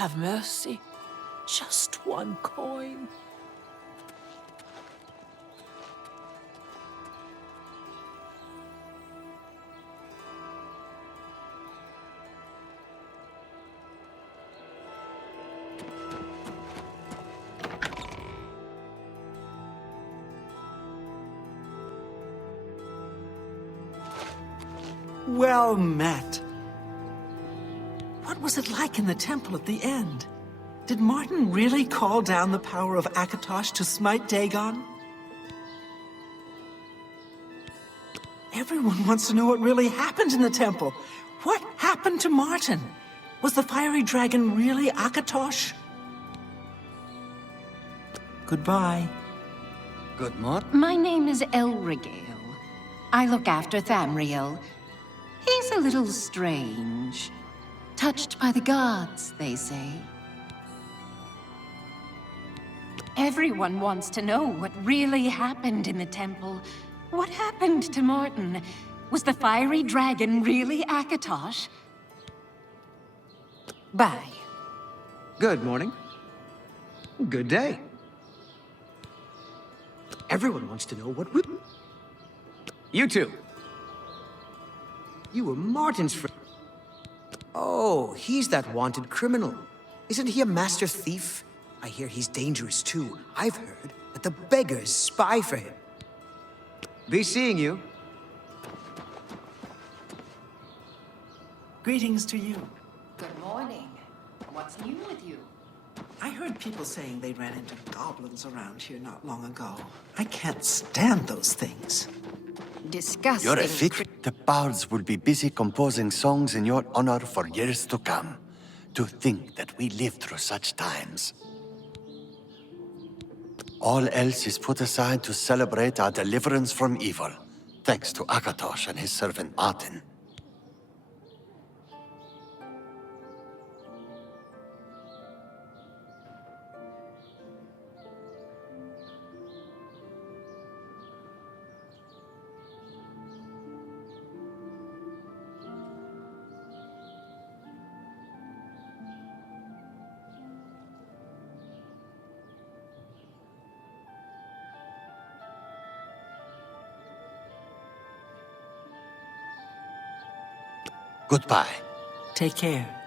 have mercy. Just one coin. Well met. What was it like in the temple at the end? Did Martin really call down the power of Akatosh to smite Dagon? Everyone wants to know what really happened in the temple. What happened to Martin? Was the fiery dragon really Akatosh? Goodbye. Good morning. My name is Elrigail. I look after Thamriel. He's a little strange. Touched by the gods, they say. Everyone wants to know what really happened in the temple. What happened to Martin? Was the fiery dragon really Akatosh? Bye. Good morning. Good day. Everyone wants to know what we... You two. You were Martin's friend. Oh, he's that wanted criminal. Isn't he a master thief? I hear he's dangerous too. I've heard that the beggars spy for him. Be seeing you. Greetings to you. Good morning. What's new with you? I heard people saying they ran into goblins around here not long ago. I can't stand those things. Disgusting. You're a fit. The bards will be busy composing songs in your honor for years to come. To think that we lived through such times. All else is put aside to celebrate our deliverance from evil, thanks to Akatosh and his servant Martin. Goodbye. Take care.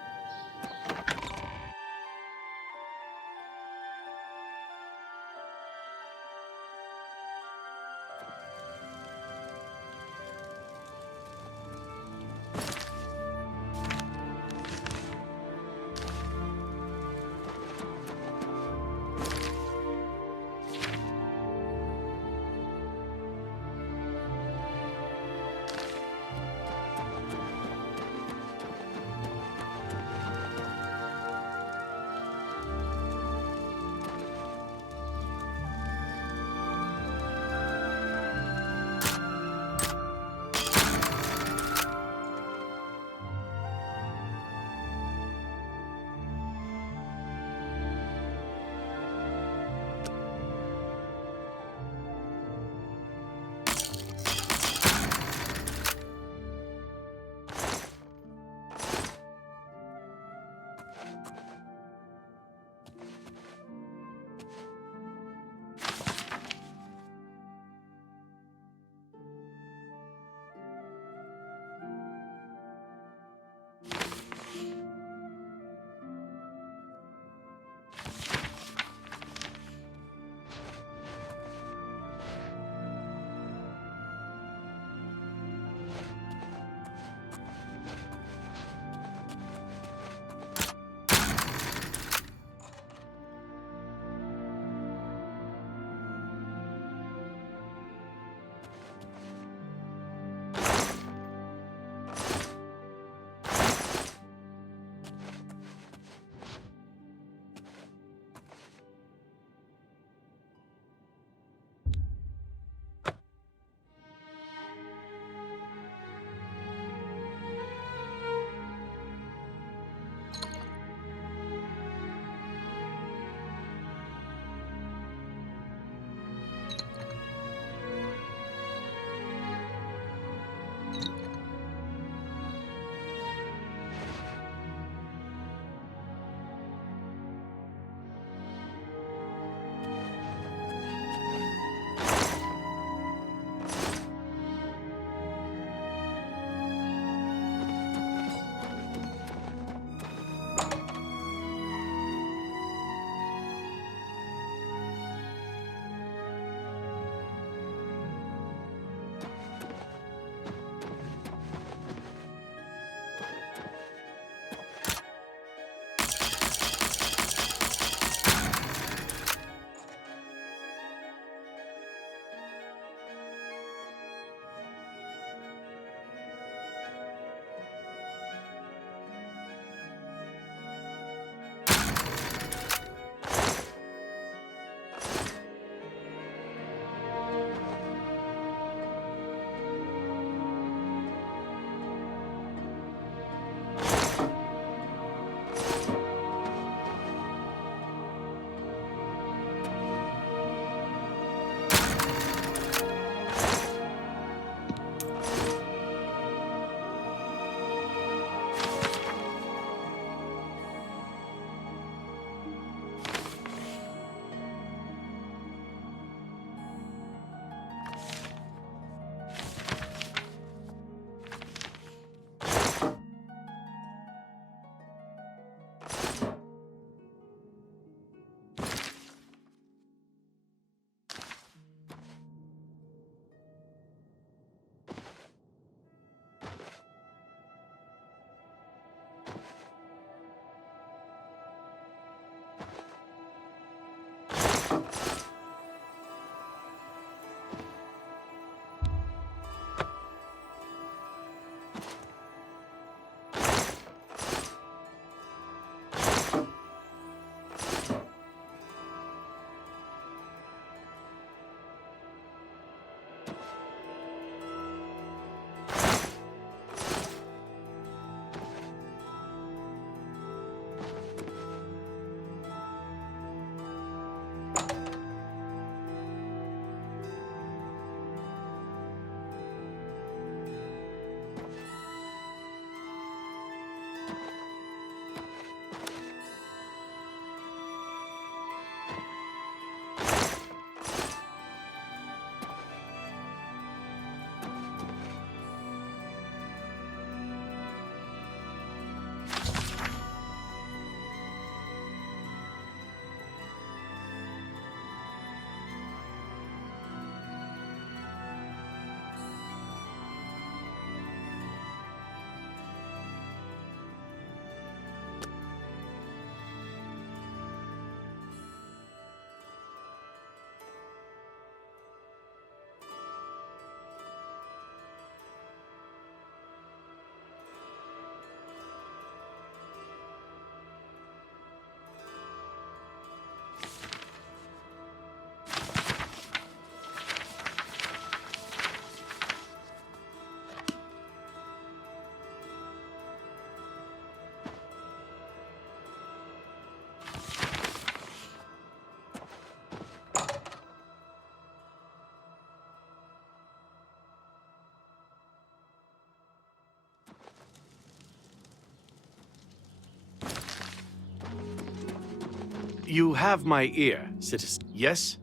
You have my ear, citizen, yes?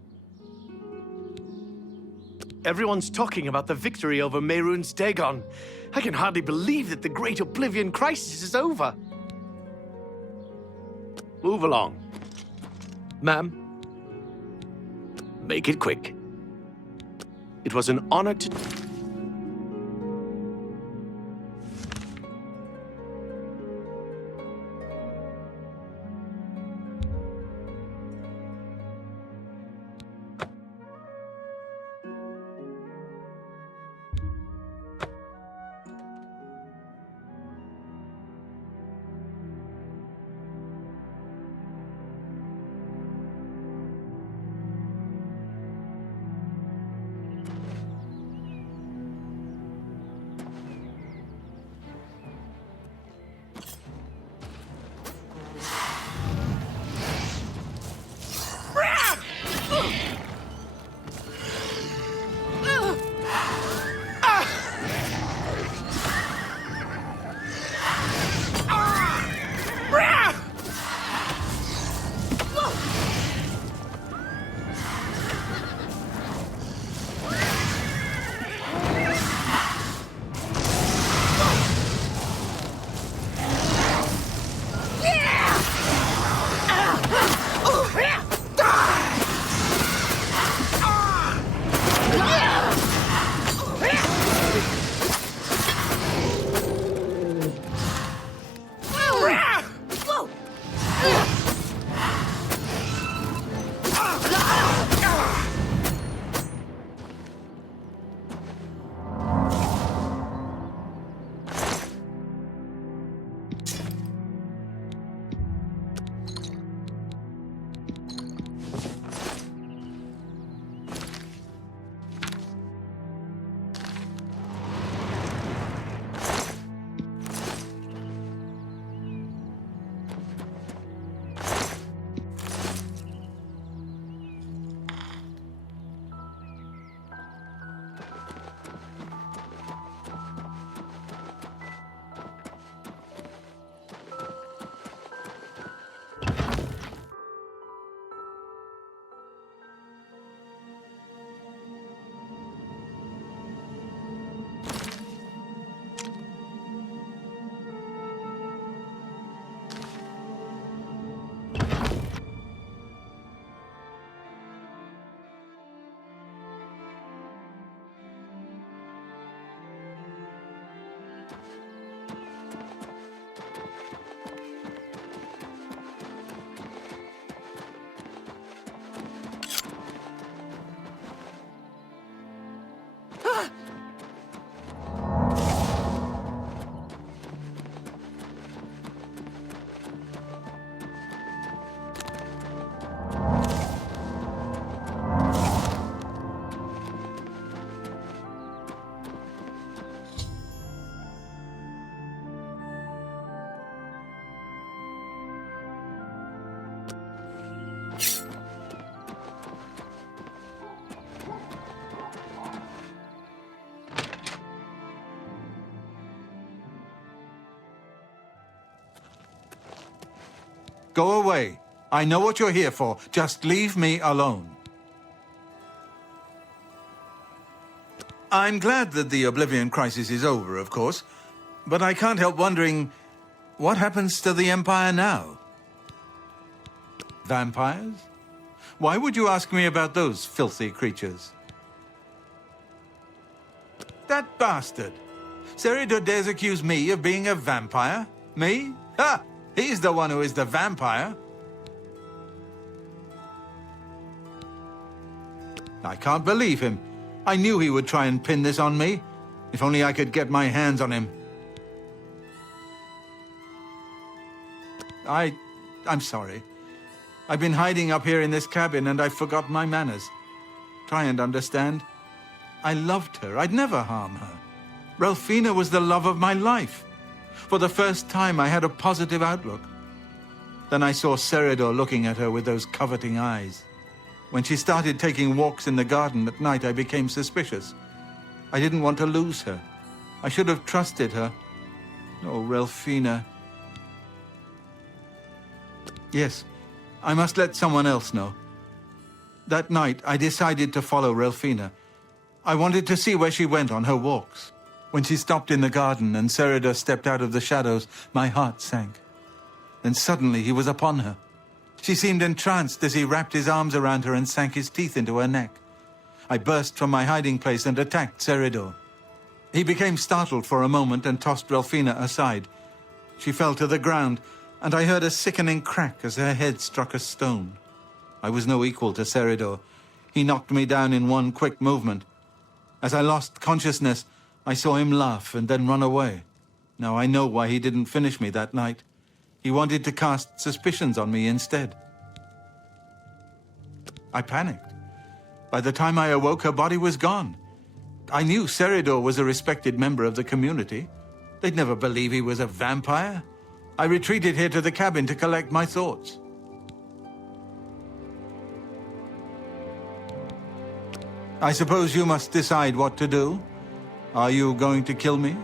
Everyone's talking about the victory over Mehrunes Dagon. I can hardly believe that the great Oblivion crisis is over. Move along. Ma'am, make it quick. It was an honor to... Go away. I know what you're here for. Just leave me alone. I'm glad that the Oblivion crisis is over, of course, but I can't help wondering, what happens to the Empire now? Vampires? Why would you ask me about those filthy creatures? That bastard! Seridor dares accuse me of being a vampire? Me? Ha! He's the one who is the vampire. I can't believe him. I knew he would try and pin this on me. If only I could get my hands on him. I'm sorry. I've been hiding up here in this cabin and I've forgotten my manners. Try and understand. I loved her. I'd never harm her. Ralphina was the love of my life. For the first time, I had a positive outlook. Then I saw Seridor looking at her with those coveting eyes. When she started taking walks in the garden at night, I became suspicious. I didn't want to lose her. I should have trusted her. Oh, Ralphina. Yes, I must let someone else know. That night, I decided to follow Relfina. I wanted to see where she went on her walks. When she stopped in the garden and Seridor stepped out of the shadows, my heart sank. Then suddenly he was upon her. She seemed entranced as he wrapped his arms around her and sank his teeth into her neck. I burst from my hiding place and attacked Seridor. He became startled for a moment and tossed Relfina aside. She fell to the ground, and I heard a sickening crack as her head struck a stone. I was no equal to Seridor. He knocked me down in one quick movement. As I lost consciousness, I saw him laugh and then run away. Now I know why he didn't finish me that night. He wanted to cast suspicions on me instead. I panicked. By the time I awoke, her body was gone. I knew Seridor was a respected member of the community. They'd never believe he was a vampire. I retreated here to the cabin to collect my thoughts. I suppose you must decide what to do. Are you going to kill me?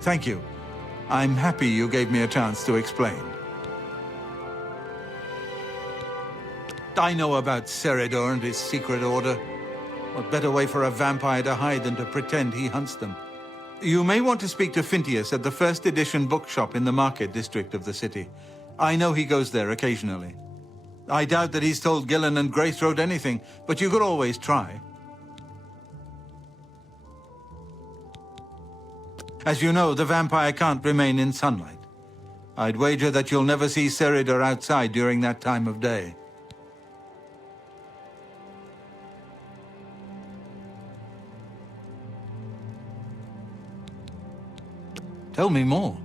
Thank you. I'm happy you gave me a chance to explain. I know about Seridor and his secret order. What better way for a vampire to hide than to pretend he hunts them? You may want to speak to Phintius at the first edition bookshop in the market district of the city. I know he goes there occasionally. I doubt that he's told Gillen and Greythroat anything, but you could always try. As you know, the vampire can't remain in sunlight. I'd wager that you'll never see Seridor outside during that time of day. Tell me more.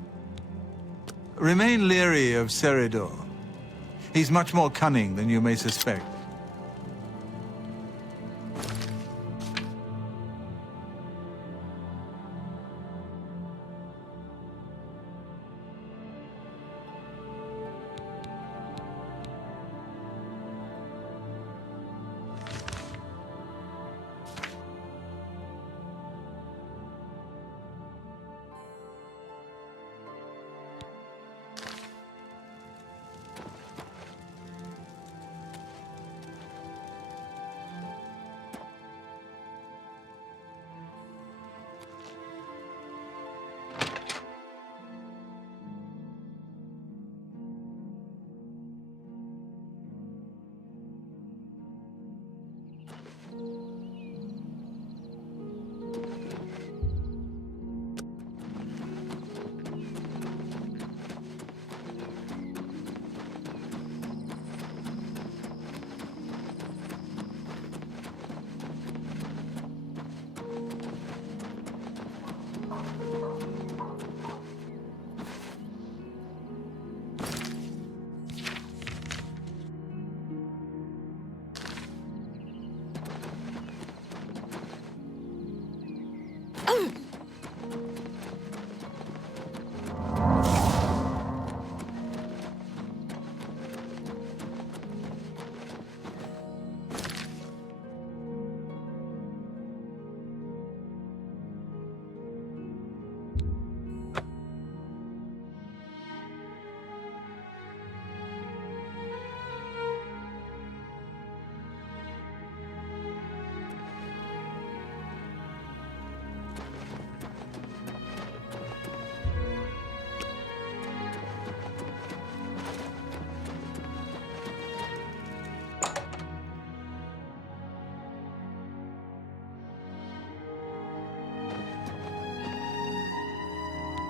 Remain leery of Seridor. He's much more cunning than you may suspect.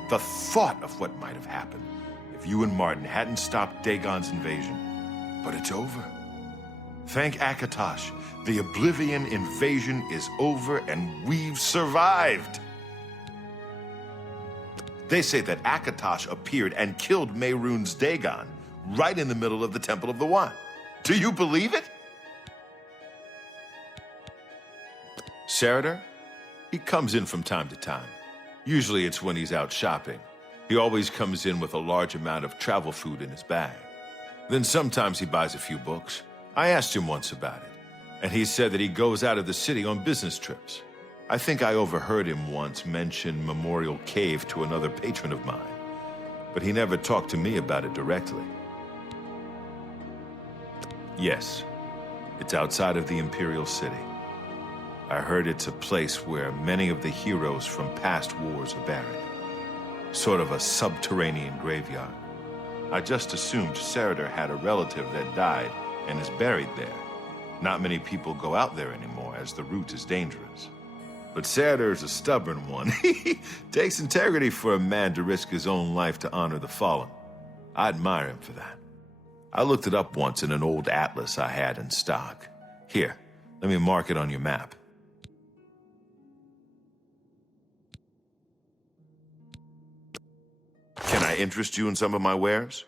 The thought of what might have happened if you and Martin hadn't stopped Dagon's invasion. But it's over. Thank Akatosh. The Oblivion invasion is over and we've survived. They say that Akatosh appeared and killed Mehrunes Dagon right in the middle of the Temple of the One. Do you believe it? Seridor? He comes in from time to time. Usually it's when he's out shopping. He always comes in with a large amount of travel food in his bag. Then sometimes he buys a few books. I asked him once about it, and he said that he goes out of the city on business trips. I think I overheard him once mention Memorial Cave to another patron of mine. but he never talked to me about it directly. Yes, it's outside of the Imperial City. I heard it's a place where many of the heroes from past wars are buried. Sort of a subterranean graveyard. I just assumed Cerator had a relative that died and is buried there. Not many people go out there anymore, as the route is dangerous. But Cerator's a stubborn one. Takes integrity for a man to risk his own life to honor the fallen. I admire him for that. I looked it up once in an old atlas I had in stock. Here, let me mark it on your map. Can I interest you in some of my wares?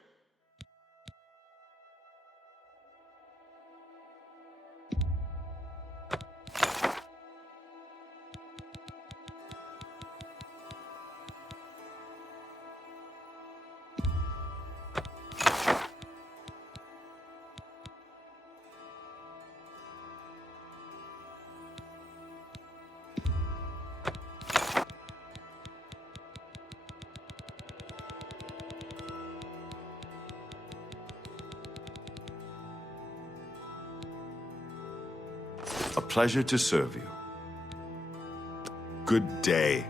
A pleasure to serve you. Good day.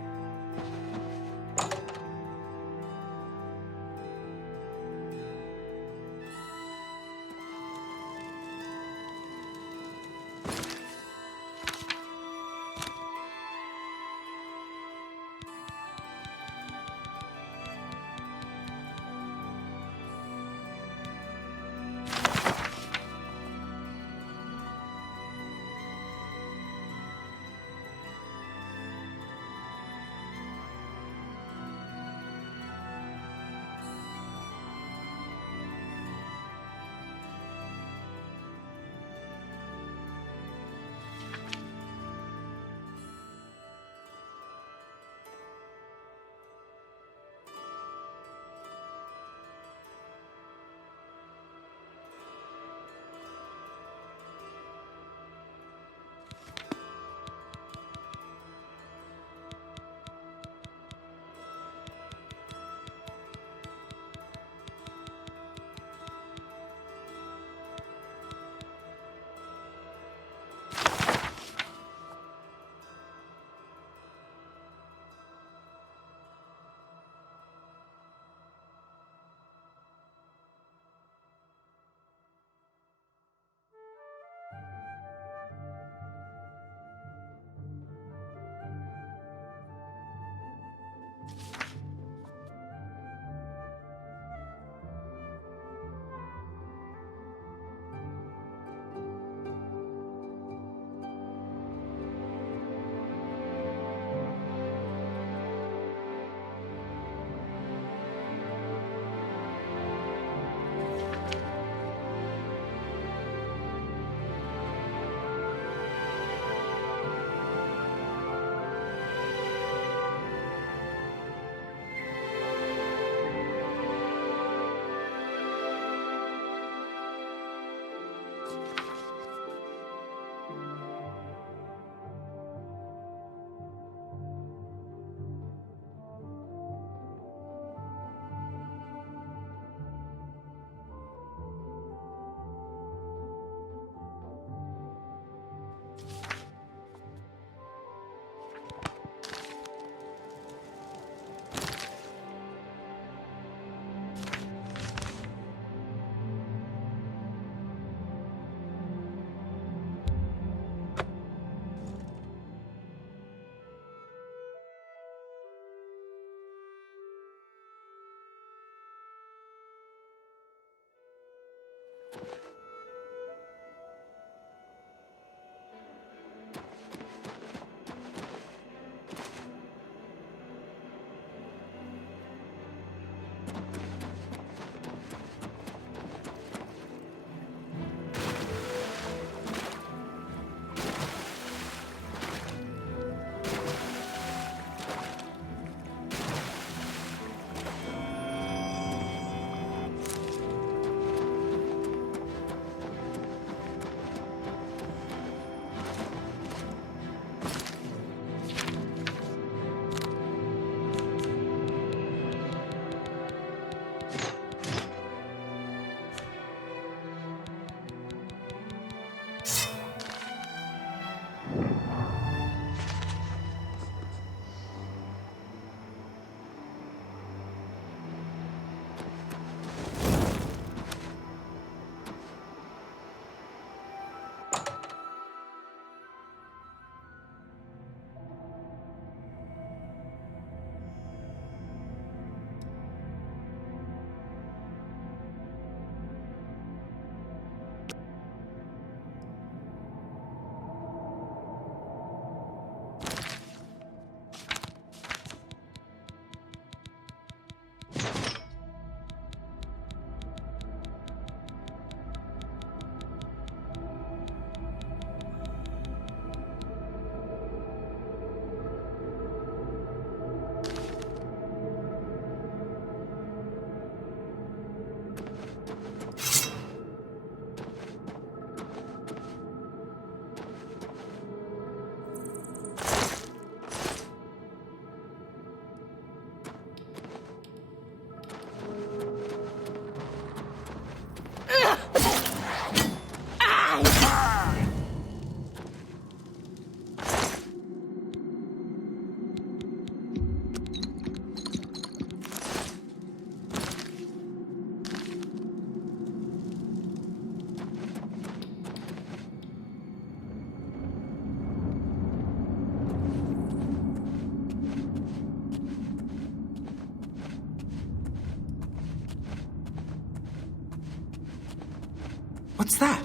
What's that?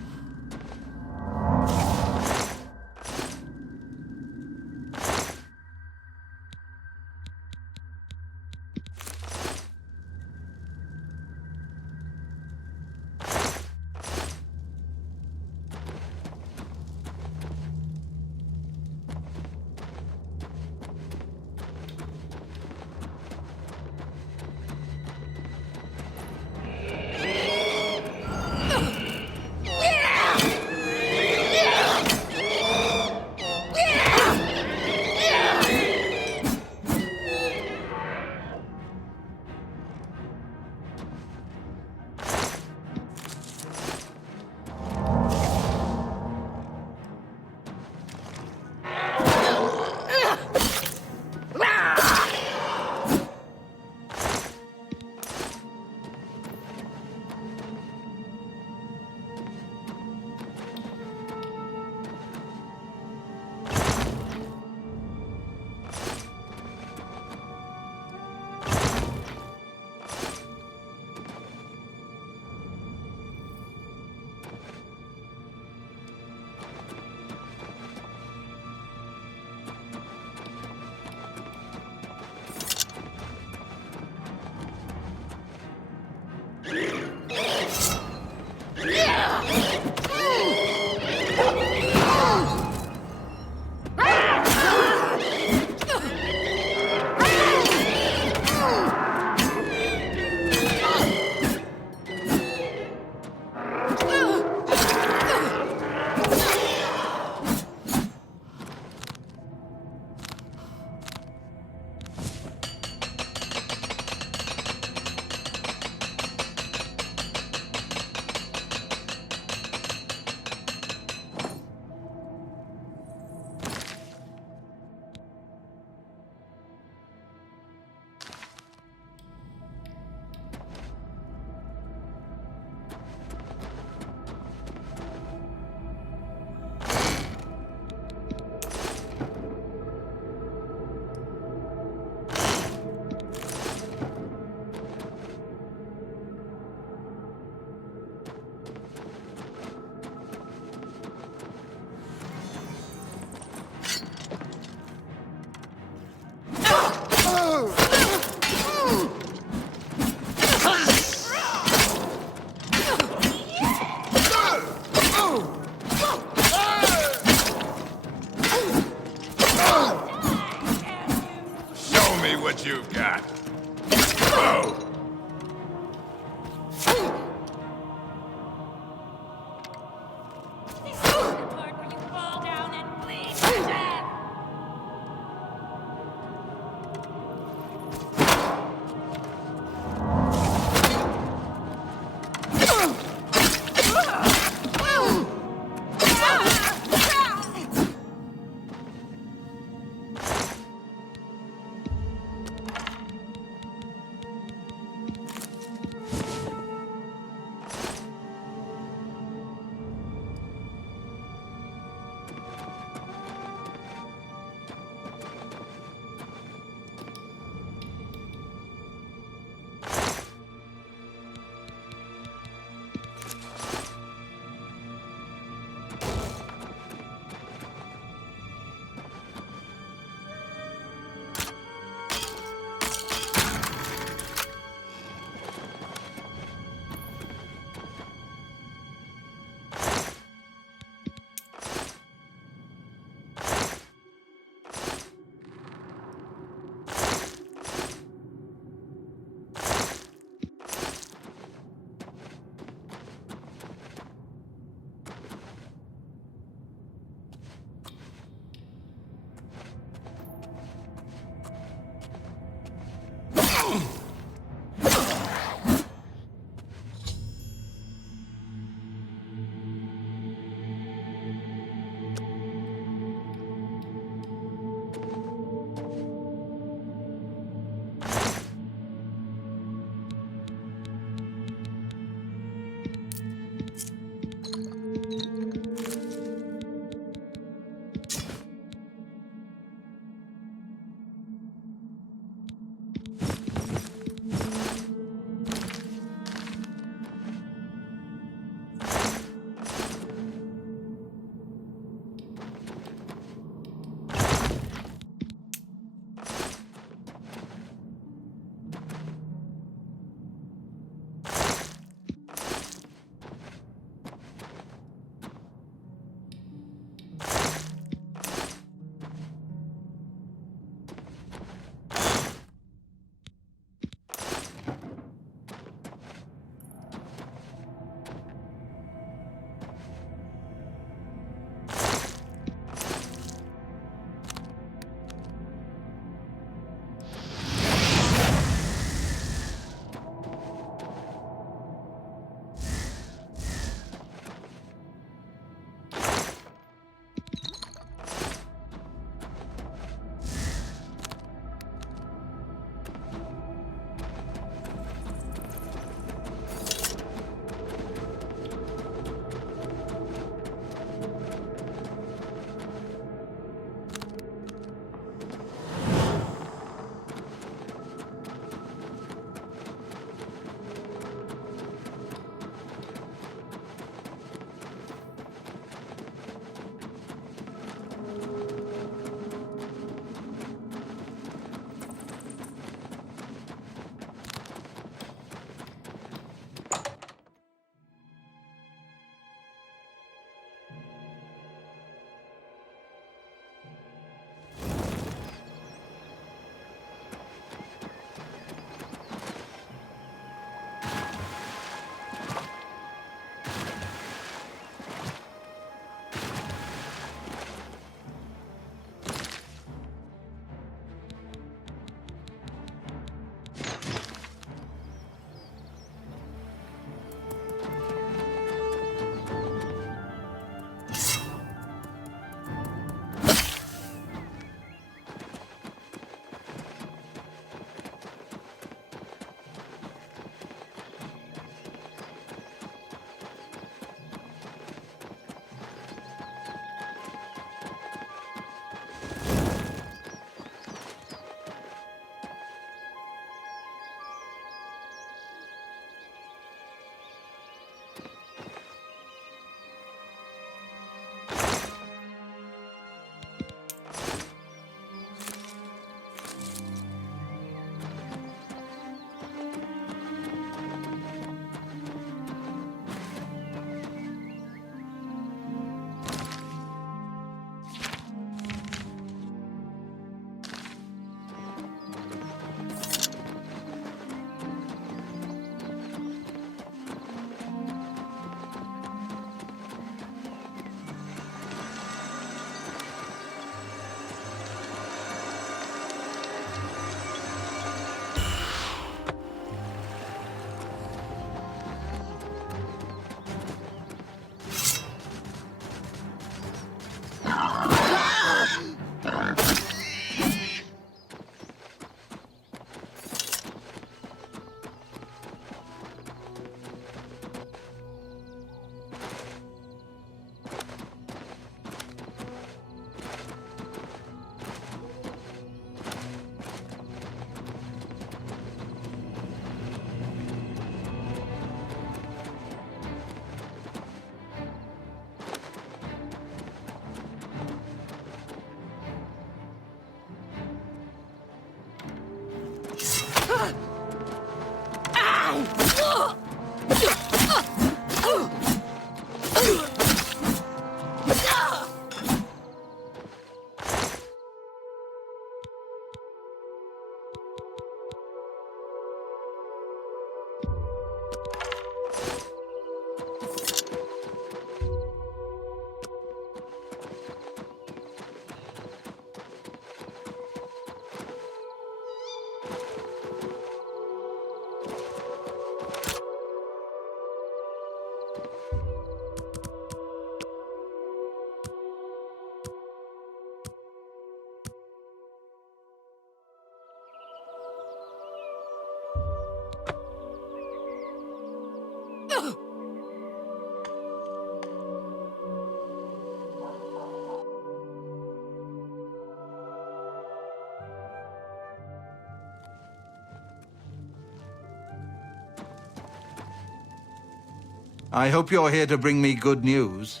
I hope you're here to bring me good news.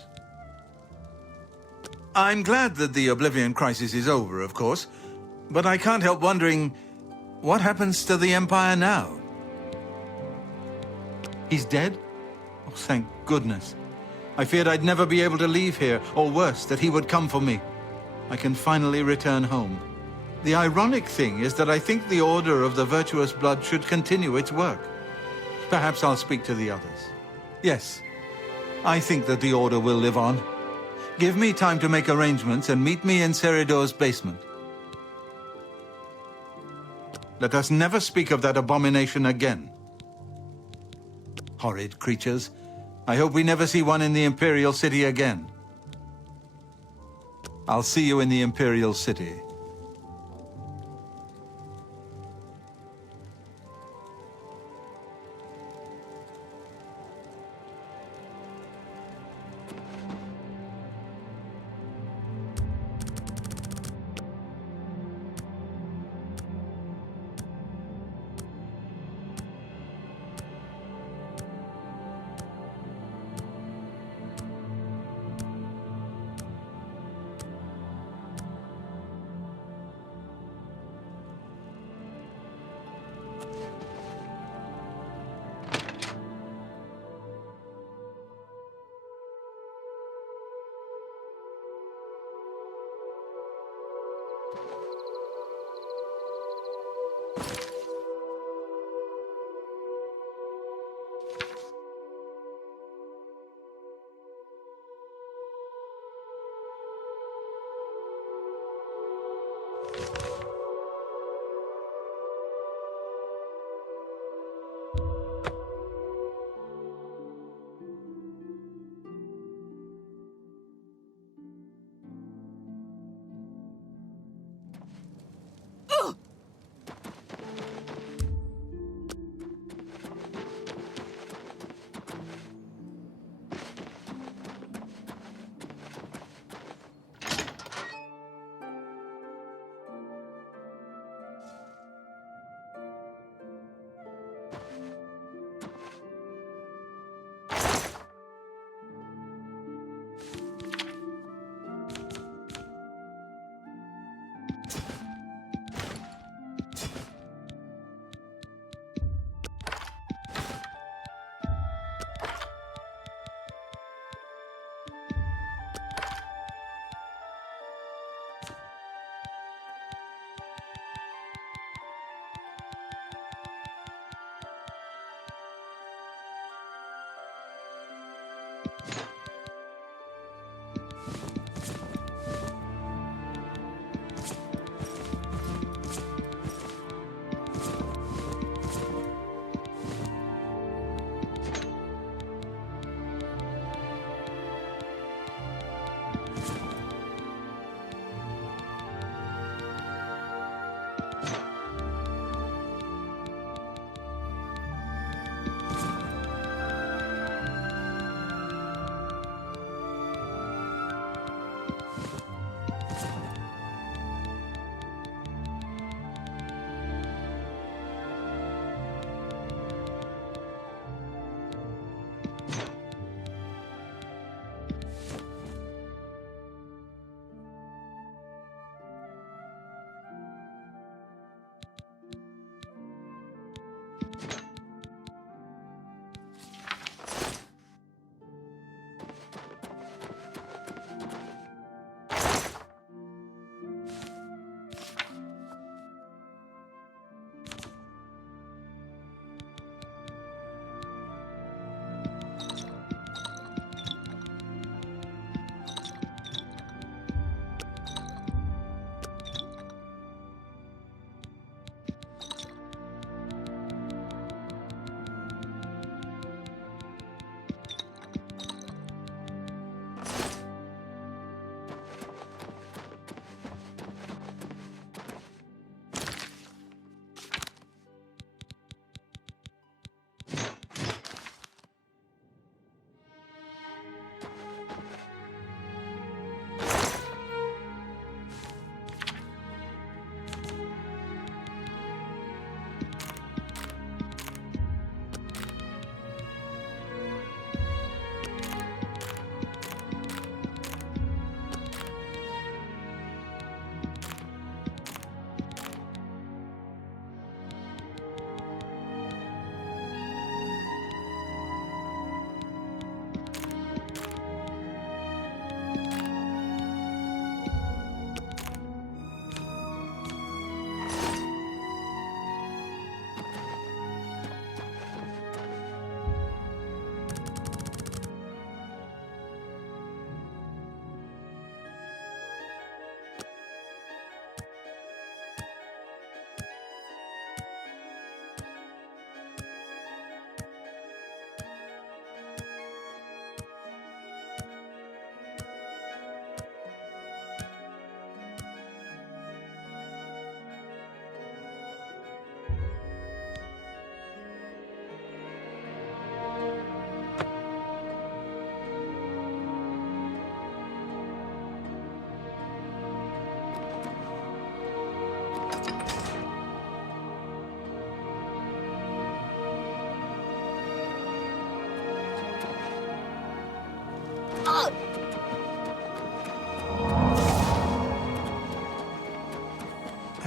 I'm glad that the Oblivion crisis is over, of course, but I can't help wondering, what happens to the Empire now? He's dead? Oh, thank goodness. I feared I'd never be able to leave here, or worse, that he would come for me. I can finally return home. The ironic thing is that I think the Order of the Virtuous Blood should continue its work. Perhaps I'll speak to the others. Yes, I think that the Order will live on. Give me time to make arrangements and meet me in Seridor's basement. Let us never speak of that abomination again. Horrid creatures. I hope we never see one in the Imperial City again. I'll see you in the Imperial City.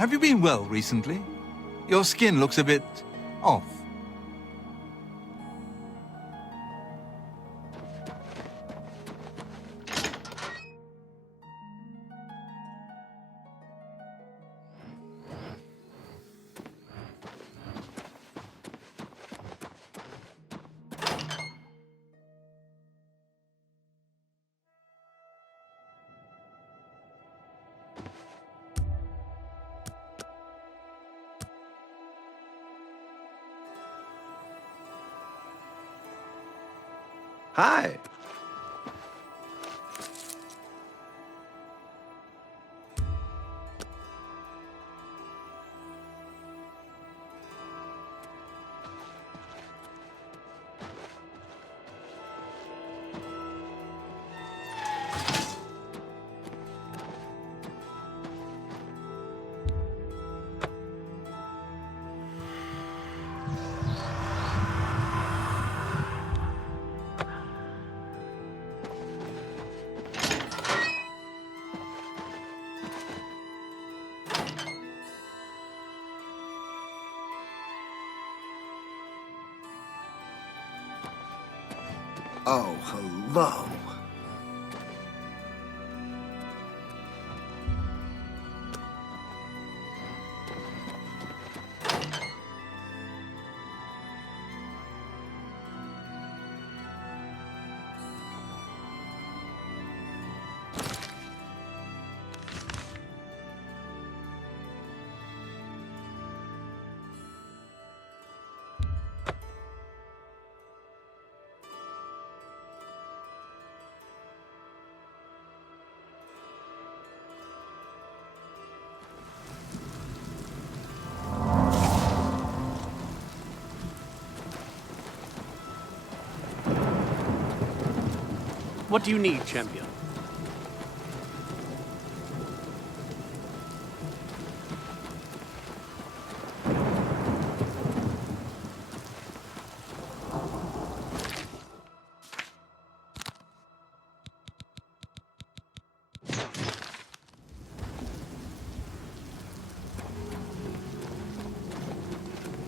have you been well recently? Your skin looks a bit off. Hi. Oh, hello. What do you need, champion?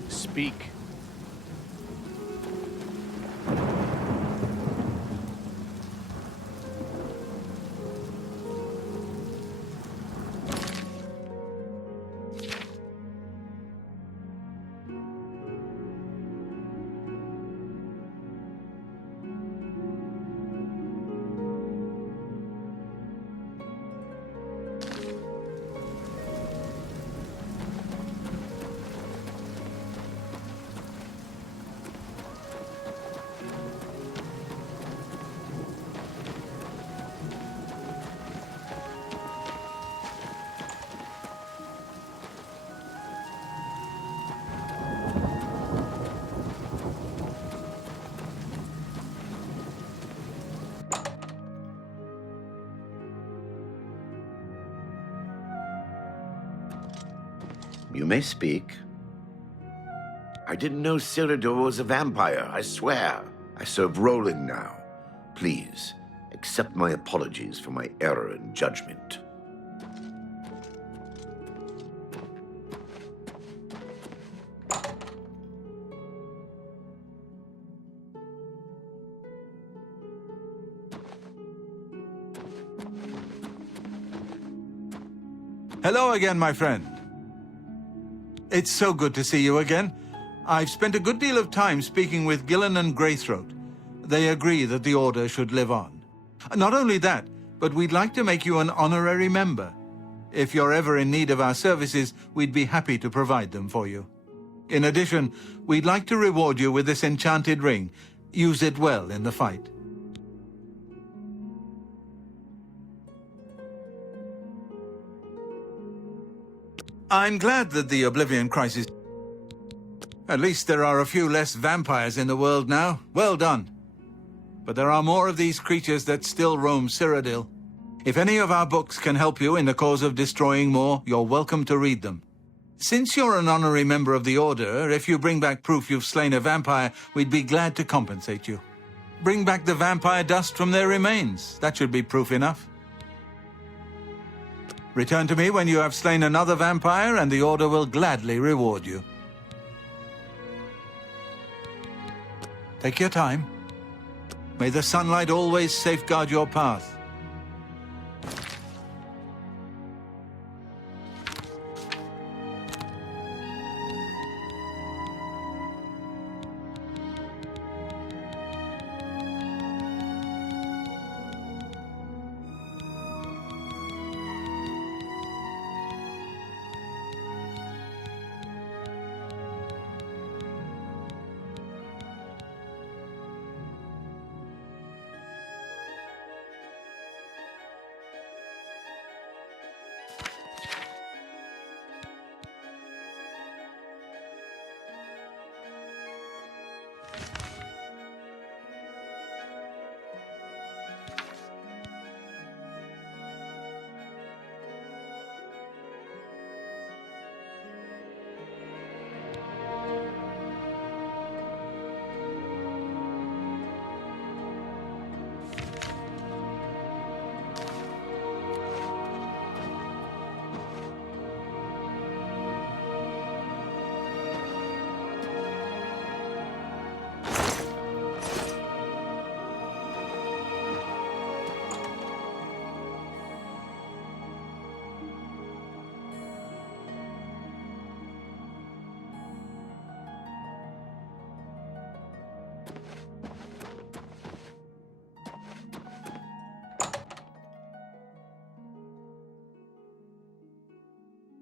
Speak. You may speak. I didn't know Cyrodiil was a vampire, I swear. I serve Roland now. Please, accept my apologies for my error in judgment. Hello again, my friend. It's so good to see you again. I've spent a good deal of time speaking with Gillen and Greythroat. They agree that the Order should live on. Not only that, but we'd like to make you an honorary member. If you're ever in need of our services, we'd be happy to provide them for you. In addition, we'd like to reward you with this enchanted ring. Use it well in the fight. I'm glad that the Oblivion crisis... At least there are a few less vampires in the world now. Well done. But there are more of these creatures that still roam Cyrodiil. If any of our books can help you in the cause of destroying more, you're welcome to read them. Since you're an honorary member of the Order, if you bring back proof you've slain a vampire, we'd be glad to compensate you. Bring back the vampire dust from their remains. That should be proof enough. Return to me when you have slain another vampire, and the Order will gladly reward you. Take your time. May the sunlight always safeguard your path.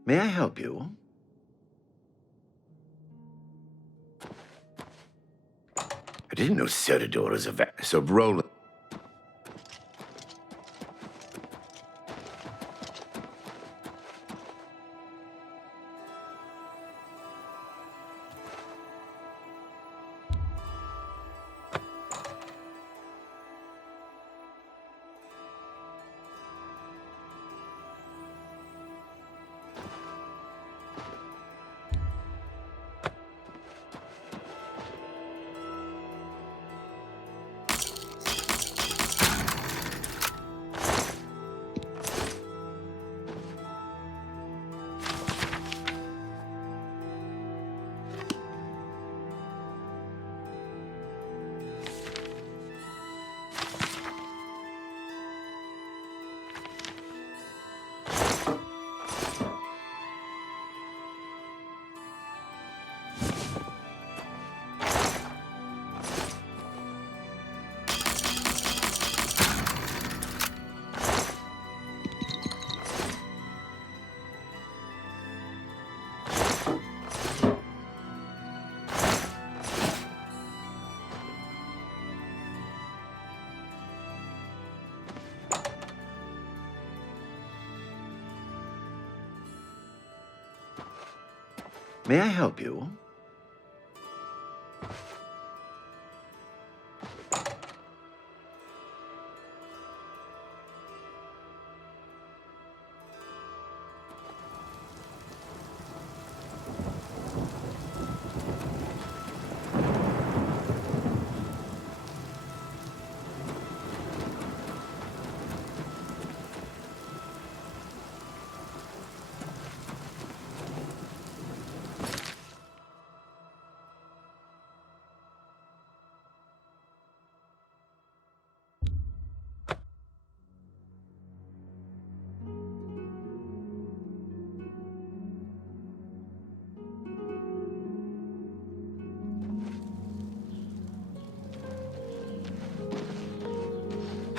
May I help you? I didn't know Celador was a so Roland. May I help you?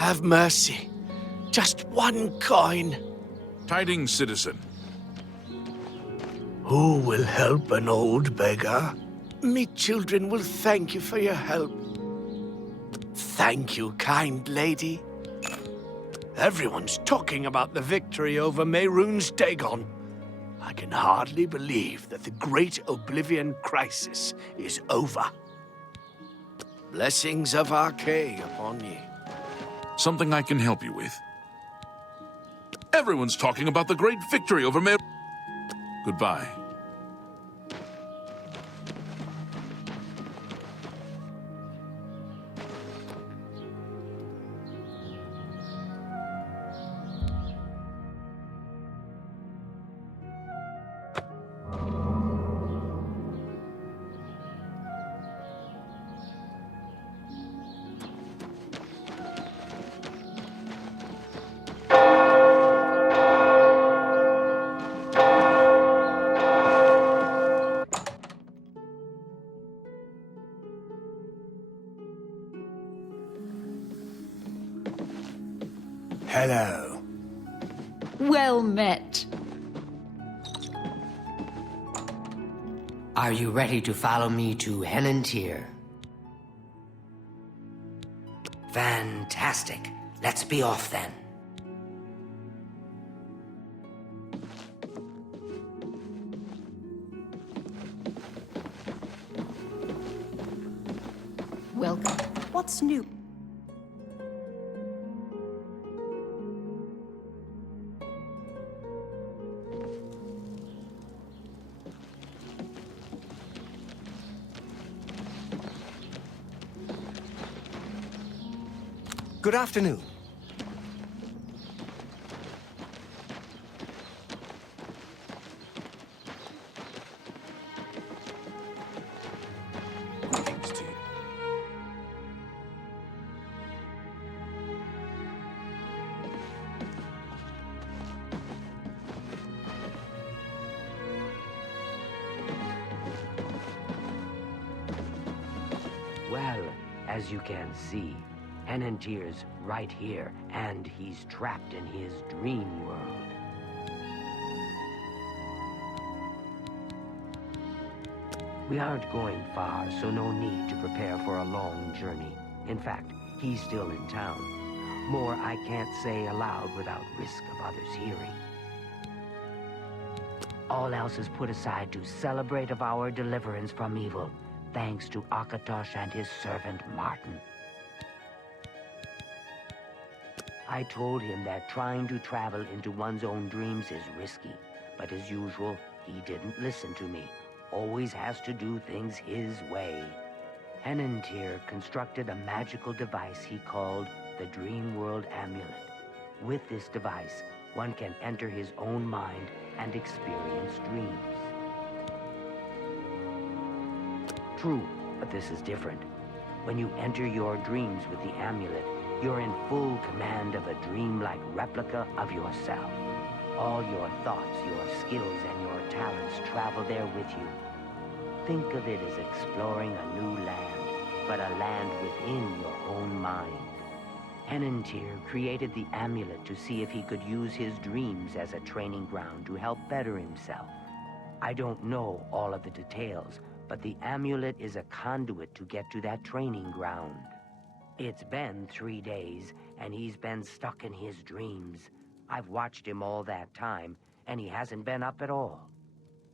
Have mercy. Just one coin. Tidings, citizen. Who will help an old beggar? Me children will thank you for your help. Thank you, kind lady. Everyone's talking about the victory over Mehrunes Dagon. I can hardly believe that the great Oblivion crisis is over. Blessings of Archay upon ye. Something I can help you with. Everyone's talking about the great victory over Mehrunes. Goodbye. Hello. Well met. Are you ready to follow me to Henantir? Fantastic. Let's be off then. Welcome. What's new? Good afternoon. Greetings to you. Well, as you can see, Henantir's right here, and he's trapped in his dream world. We aren't going far, so no need to prepare for a long journey. In fact, he's still in town. More I can't say aloud without risk of others hearing. All else is put aside to celebrate of our deliverance from evil, thanks to Akatosh and his servant Martin. I told him that trying to travel into one's own dreams is risky, but as usual, he didn't listen to me. Always has to do things his way. Henantir constructed a magical device he called the Dream World Amulet. With this device, one can enter his own mind and experience dreams. True, but this is different. When you enter your dreams with the amulet, you're in full command of a dreamlike replica of yourself. All your thoughts, your skills, and your talents travel there with you. Think of it as exploring a new land, but a land within your own mind. Henantir created the amulet to see if he could use his dreams as a training ground to help better himself. I don't know all of the details, but the amulet is a conduit to get to that training ground. It's been 3 days, and he's been stuck in his dreams. I've watched him all that time, and he hasn't been up at all.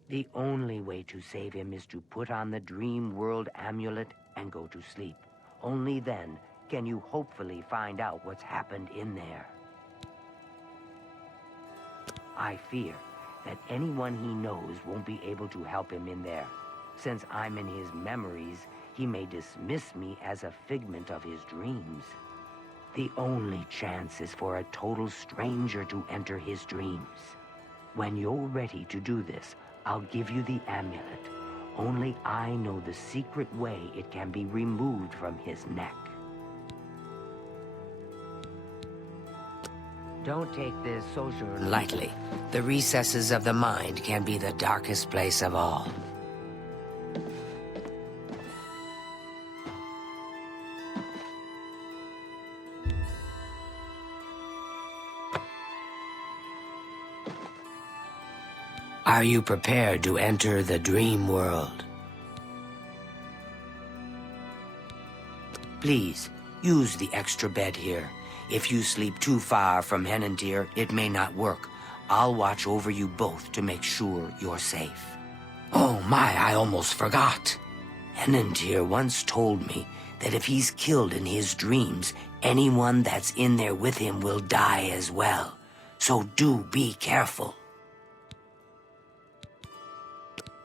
The only way to save him is to put on the Dream World Amulet and go to sleep. Only then can you hopefully find out what's happened in there. I fear that anyone he knows won't be able to help him in there. Since I'm in his memories, he may dismiss me as a figment of his dreams. The only chance is for a total stranger to enter his dreams. When you're ready to do this, I'll give you the amulet. Only I know the secret way it can be removed from his neck. Don't take this sojourn lightly. The recesses of the mind can be the darkest place of all. Are you prepared to enter the dream world? Please, use the extra bed here. If you sleep too far from Henantir, it may not work. I'll watch over you both to make sure you're safe. Oh my, I almost forgot. Henantir once told me that if he's killed in his dreams, anyone that's in there with him will die as well. So do be careful.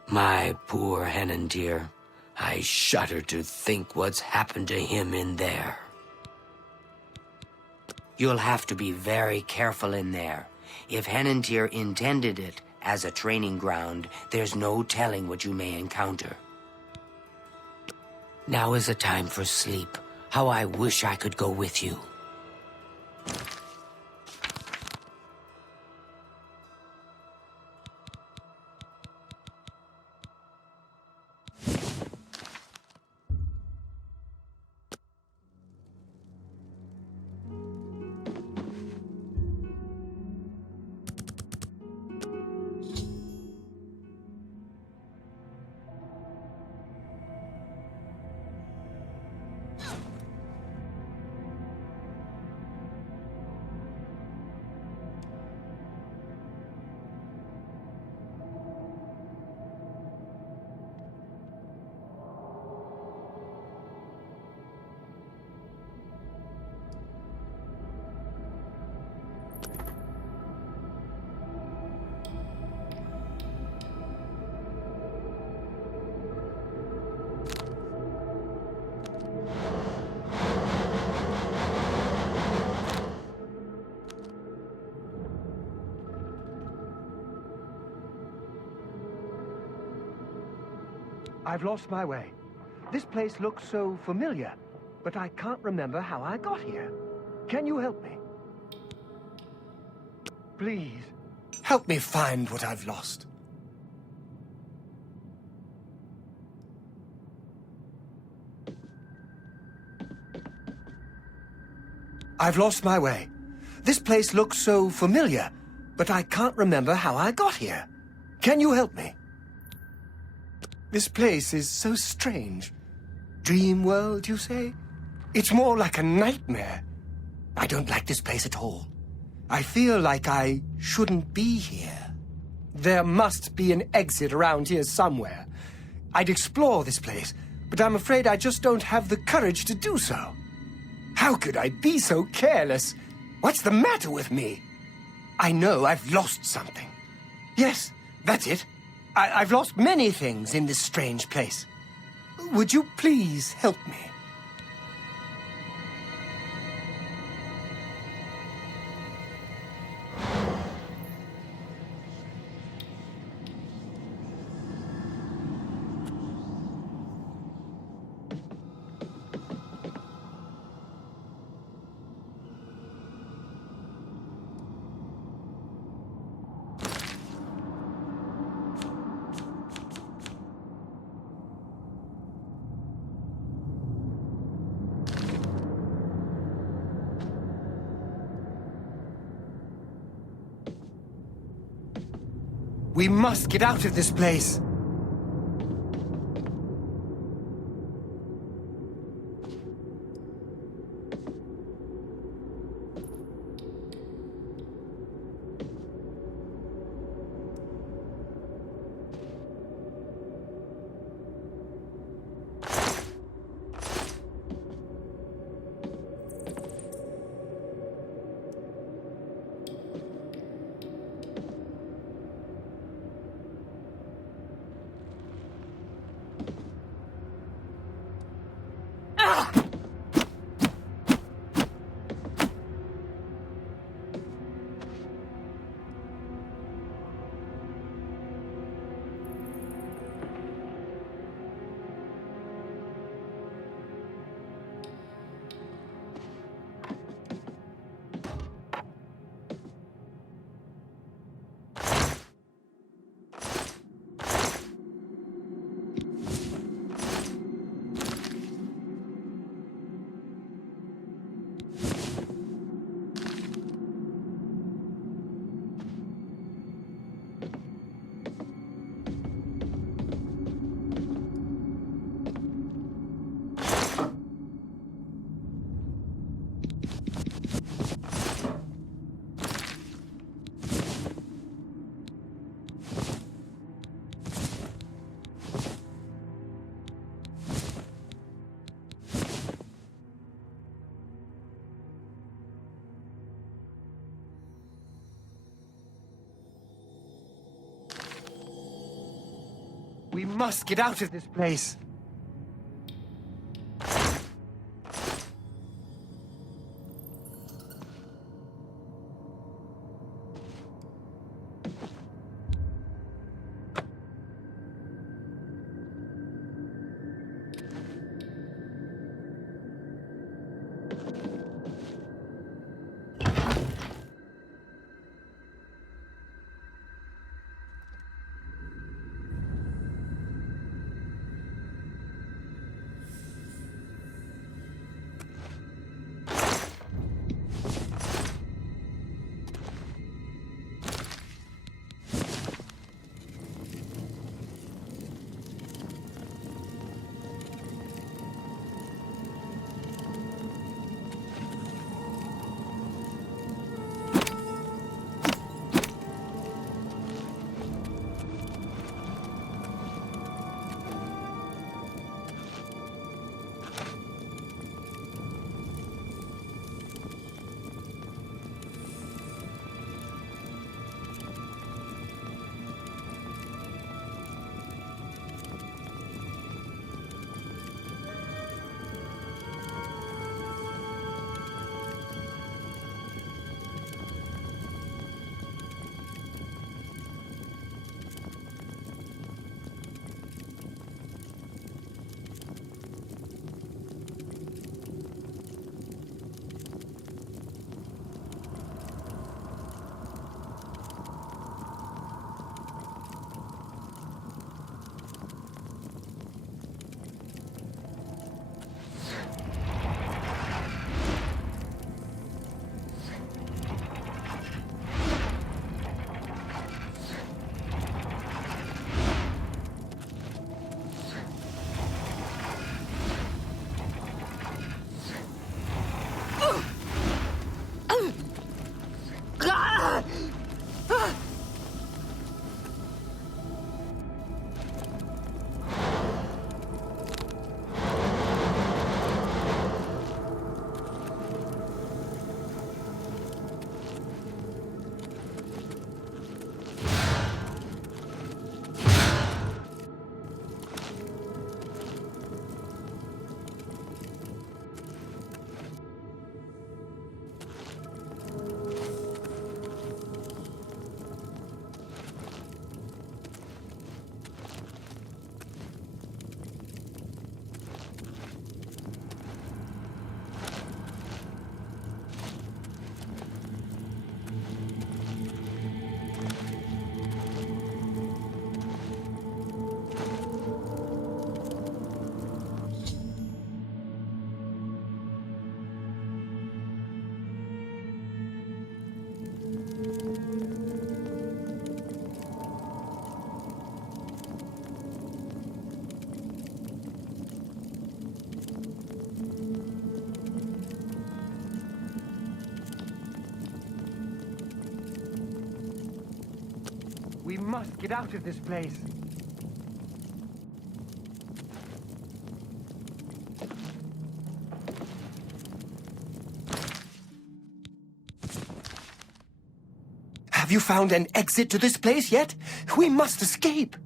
My poor Henantir. I shudder to think what's happened to him in there. You'll have to be very careful in there. If Henantir intended it as a training ground, there's no telling what you may encounter. Now is a time for sleep. How I wish I could go with you. I've lost my way. This place looks so familiar, but I can't remember how I got here. Can you help me? Please. Help me find what I've lost. I've lost my way. This place looks so familiar, but I can't remember how I got here. Can you help me? This place is so strange. Dream world, you say? It's more like a nightmare. I don't like this place at all. I feel like I shouldn't be here. There must be an exit around here somewhere. I'd explore this place, but I'm afraid I just don't have the courage to do so. How could I be so careless? What's the matter with me? I know I've lost something. Yes, that's it. I've lost many things in this strange place. Would you please help me? We must get out of this place. We must get out of this place. We must get out of this place. Have you found an exit to this place yet? We must escape!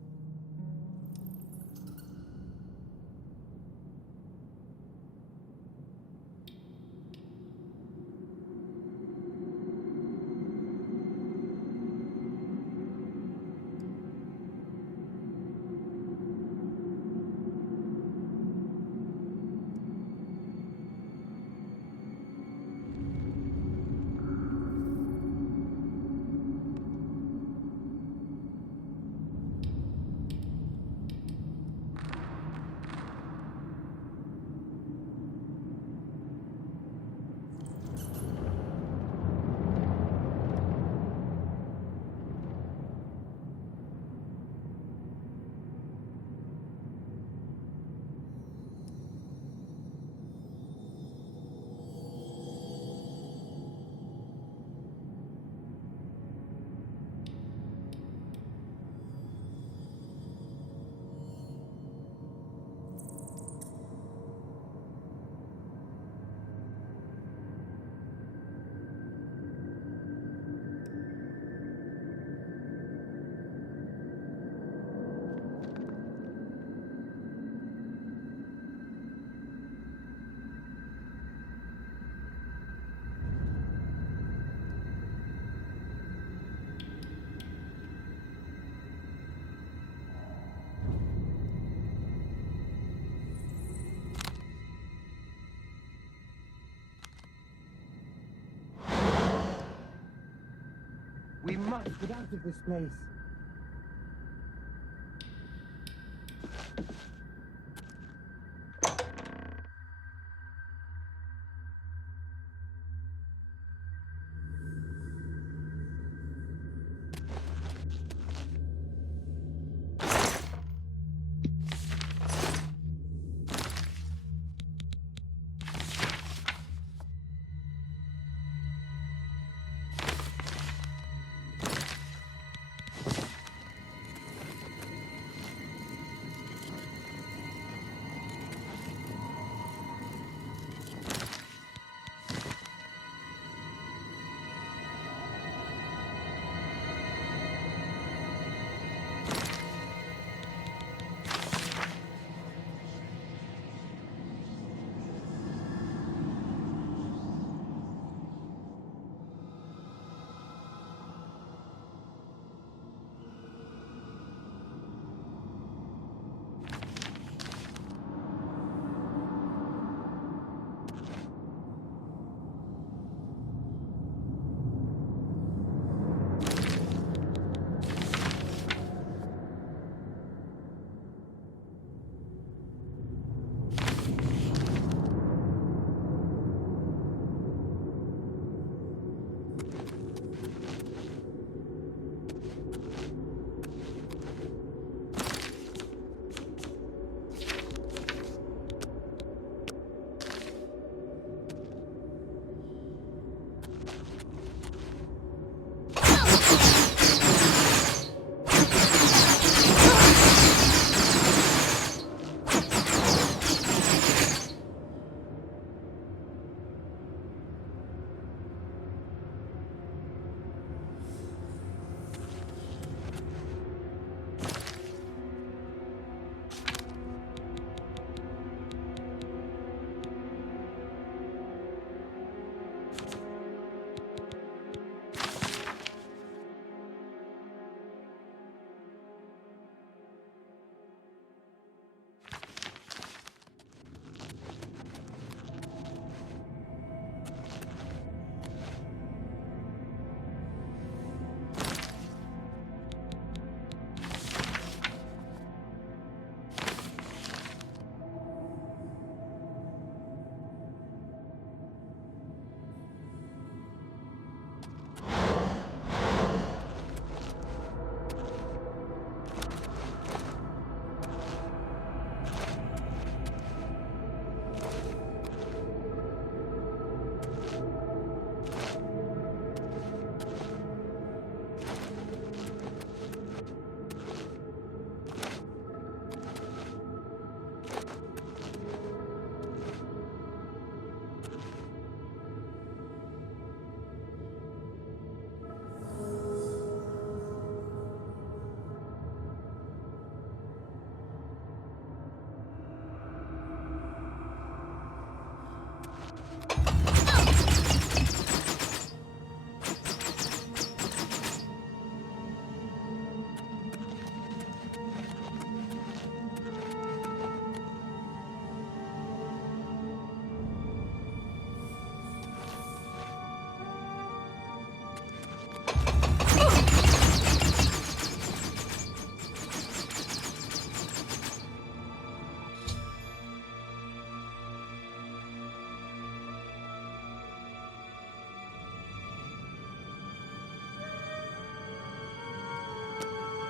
We must get out of this place.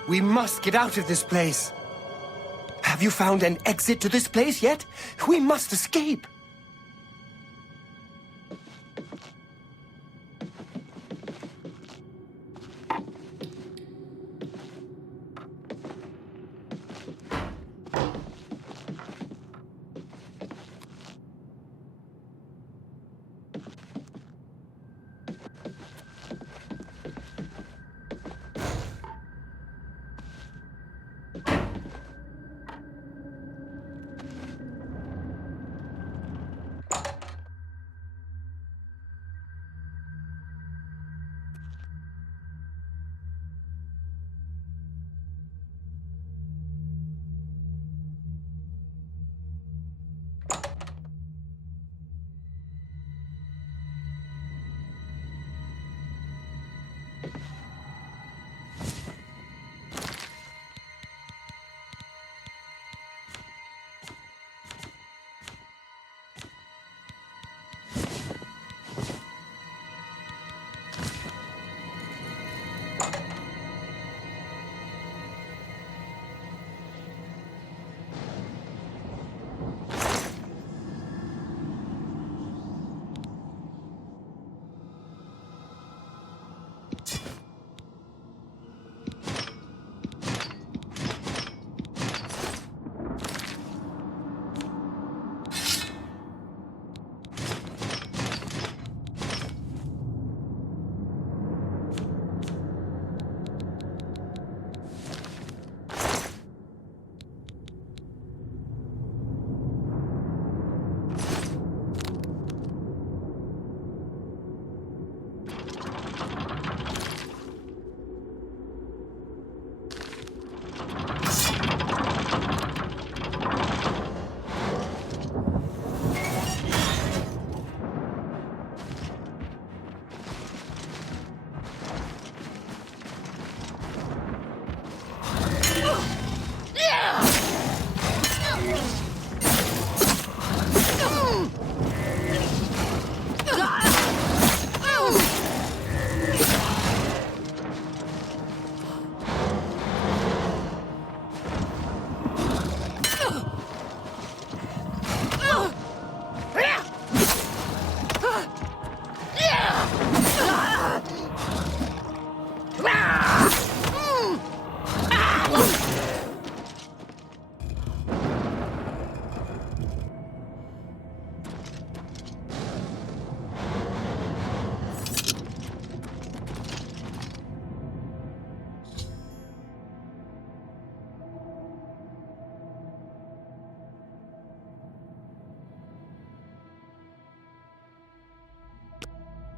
We must get out of this place. Have you found an exit to this place yet? We must escape.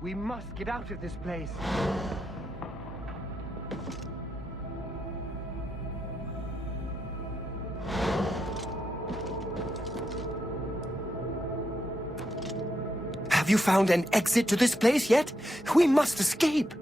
We must get out of this place. Have you found an exit to this place yet? We must escape.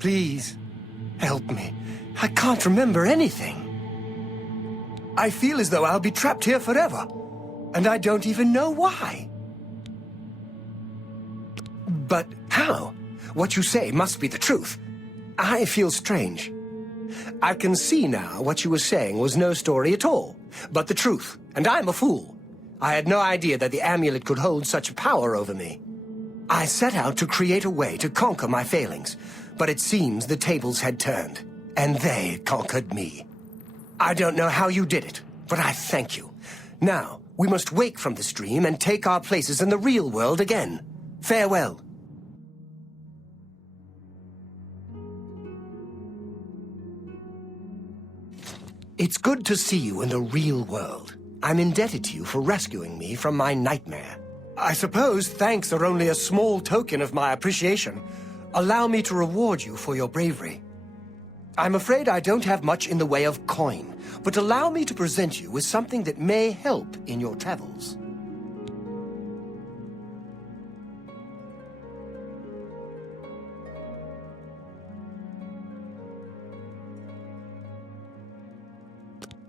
Please, help me. I can't remember anything. I feel as though I'll be trapped here forever, and I don't even know why. But how? What you say must be the truth. I feel strange. I can see now what you were saying was no story at all, but the truth, and I'm a fool. I had no idea that the amulet could hold such power over me. I set out to create a way to conquer my failings, but it seems the tables had turned, and they conquered me. I don't know how you did it, but I thank you. Now, we must wake from this dream and take our places in the real world again. Farewell. It's good to see you in the real world. I'm indebted to you for rescuing me from my nightmare. I suppose thanks are only a small token of my appreciation. Allow me to reward you for your bravery. I'm afraid I don't have much in the way of coin, but allow me to present you with something that may help in your travels.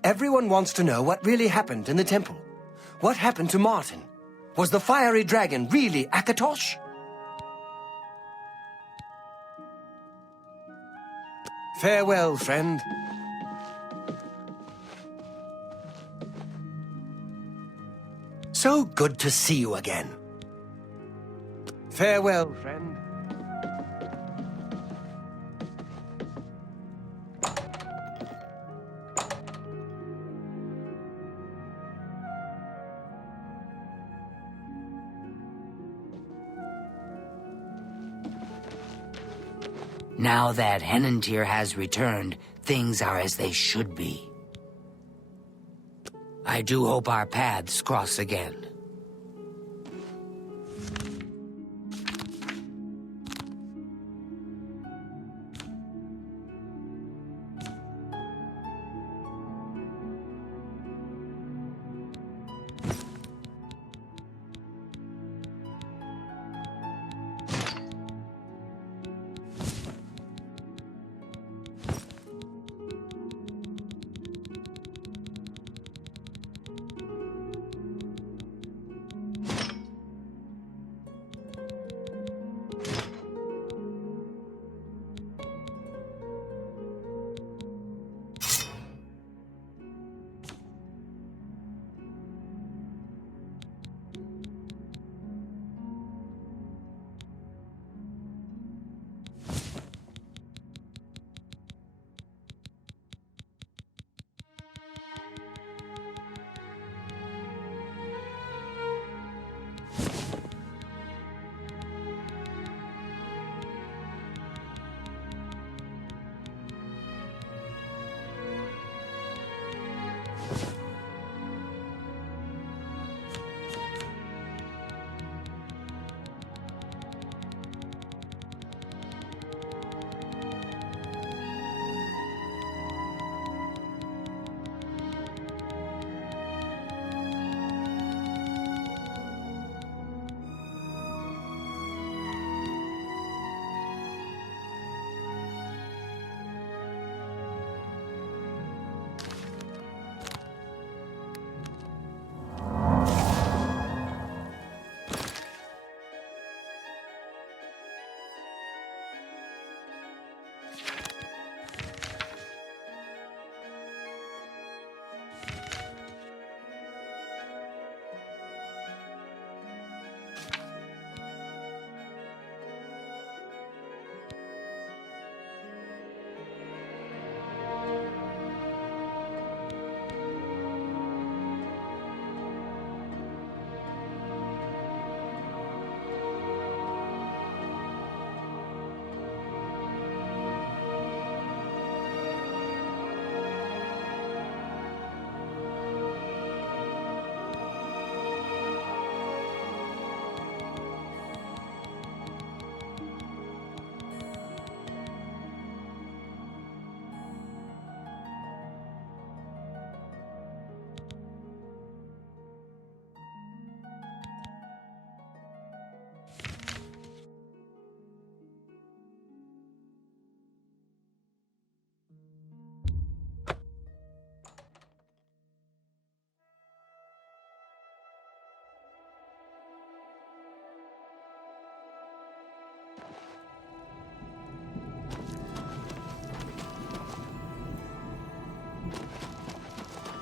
Everyone wants to know what really happened in the temple. What happened to Martin? Was the fiery dragon really Akatosh? Farewell, friend. So good to see you again. Farewell, friend. Now that Henantir has returned, things are as they should be. I do hope our paths cross again.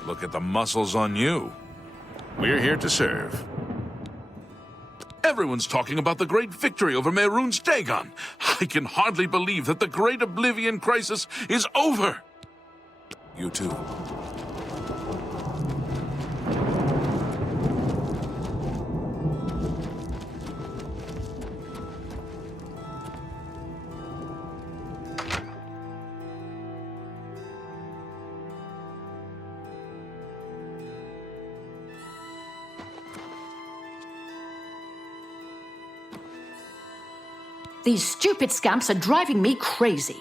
Look at the muscles on you. We're here to serve. Everyone's talking about the great victory over Mehrunes Dagon. I can hardly believe that the great Oblivion crisis is over. You too. These stupid scamps are driving me crazy.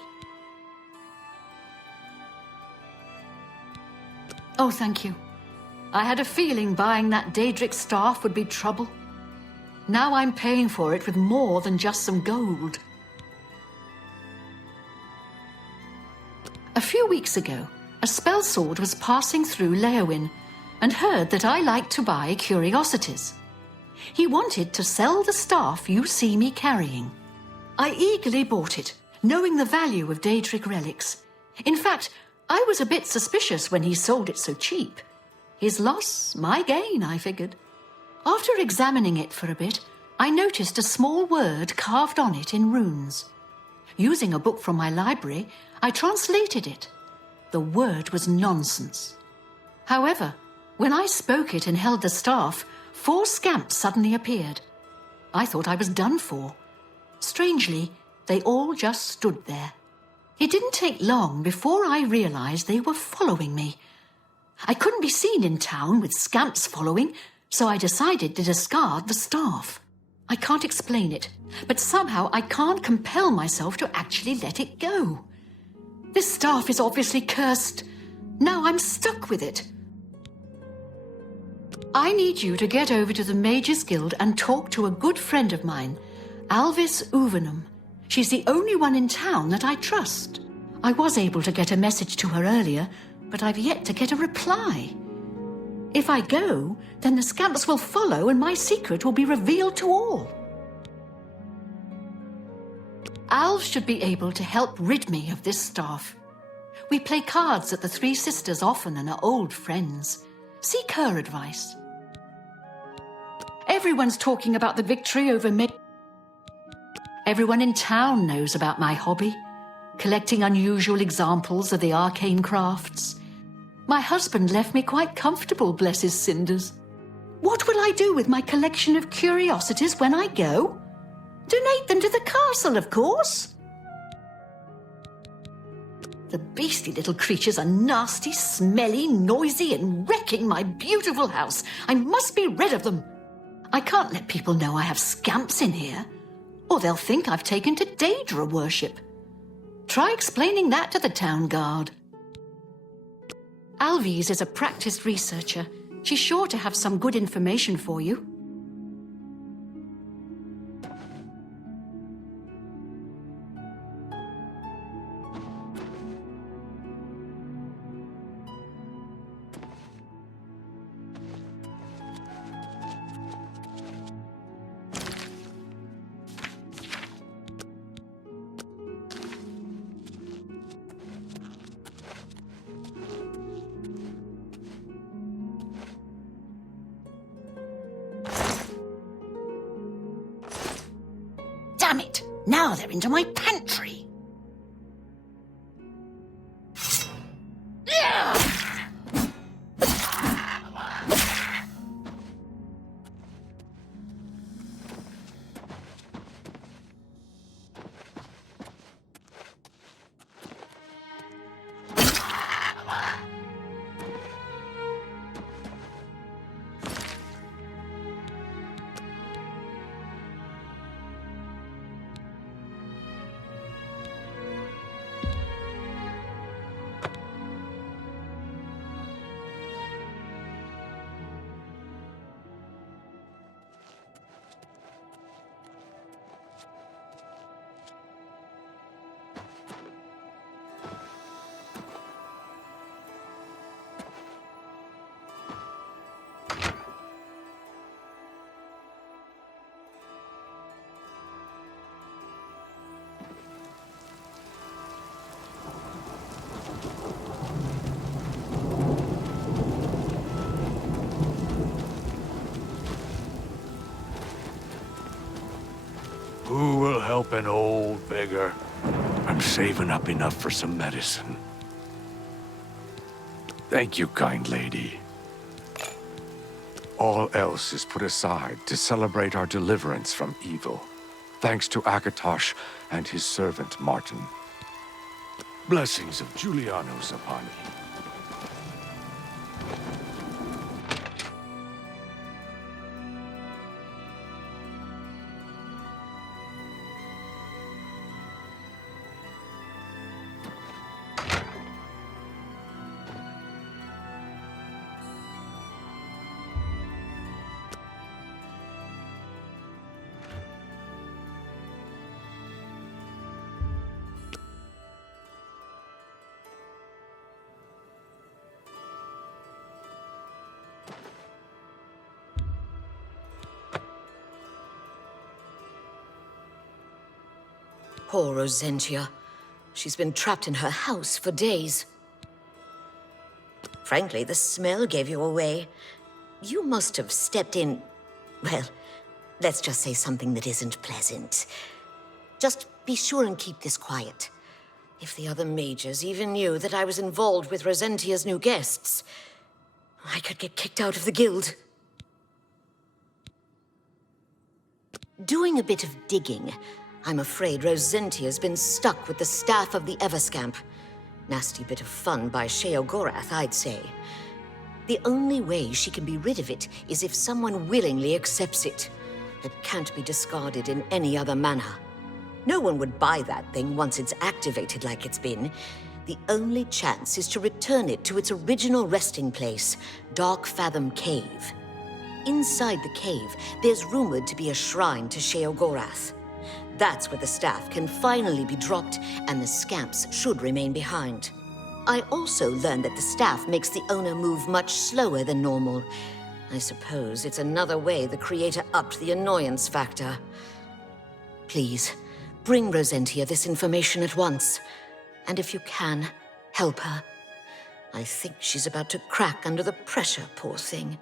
Oh, thank you. I had a feeling buying that Daedric staff would be trouble. Now I'm paying for it with more than just some gold. A few weeks ago, a spellsword was passing through Leowin and heard that I liked to buy curiosities. He wanted to sell the staff you see me carrying. I eagerly bought it, knowing the value of Daedric relics. In fact, I was a bit suspicious when he sold it so cheap. His loss, my gain, I figured. After examining it for a bit, I noticed a small word carved on it in runes. Using a book from my library, I translated it. The word was nonsense. However, when I spoke it and held the staff, 4 scamps suddenly appeared. I thought I was done for. Strangely, they all just stood there. It didn't take long before I realized they were following me. I couldn't be seen in town with scamps following, so I decided to discard the staff. I can't explain it, but somehow I can't compel myself to actually let it go. This staff is obviously cursed. Now I'm stuck with it. I need you to get over to the Mages Guild and talk to a good friend of mine, Alvis Uvenum. She's the only one in town that I trust. I was able to get a message to her earlier, but I've yet to get a reply. If I go, then the scamps will follow and my secret will be revealed to all. Alv should be able to help rid me of this staff. We play cards at the Three Sisters often and are old friends. Seek her advice. Everyone's talking about the victory over me. Everyone in town knows about my hobby, collecting unusual examples of the arcane crafts. My husband left me quite comfortable, bless his cinders. What will I do with my collection of curiosities when I go? Donate them to the castle, of course. The beastly little creatures are nasty, smelly, noisy, and wrecking my beautiful house. I must be rid of them. I can't let people know I have scamps in here, or they'll think I've taken to Daedra worship. Try explaining that to the town guard. Alvis is a practiced researcher. She's sure to have some good information for you. Damn it! Now they're into my pantry! help an old beggar. I'm saving up enough for some medicine. Thank you, kind lady. All else is put aside to celebrate our deliverance from evil. Thanks to Akatosh and his servant Martin. Blessings of Julianos upon you. Poor Rosentia. She's been trapped in her house for days. Frankly, the smell gave you away. You must have stepped in... well, let's just say something that isn't pleasant. Just be sure and keep this quiet. If the other mages even knew that I was involved with Rosentia's new guests, I could get kicked out of the guild. Doing a bit of digging, I'm afraid Rosentia's been stuck with the staff of the Everscamp. Nasty bit of fun by Sheogorath, I'd say. The only way she can be rid of it is if someone willingly accepts it. It can't be discarded in any other manner. No one would buy that thing once it's activated like it's been. The only chance is to return it to its original resting place, Dark Fathom Cave. Inside the cave, there's rumored to be a shrine to Sheogorath. That's where the staff can finally be dropped, and the scamps should remain behind. I also learned that the staff makes the owner move much slower than normal. I suppose it's another way the creator upped the annoyance factor. Please, bring Rosentia this information at once. And if you can, help her. I think she's about to crack under the pressure, poor thing.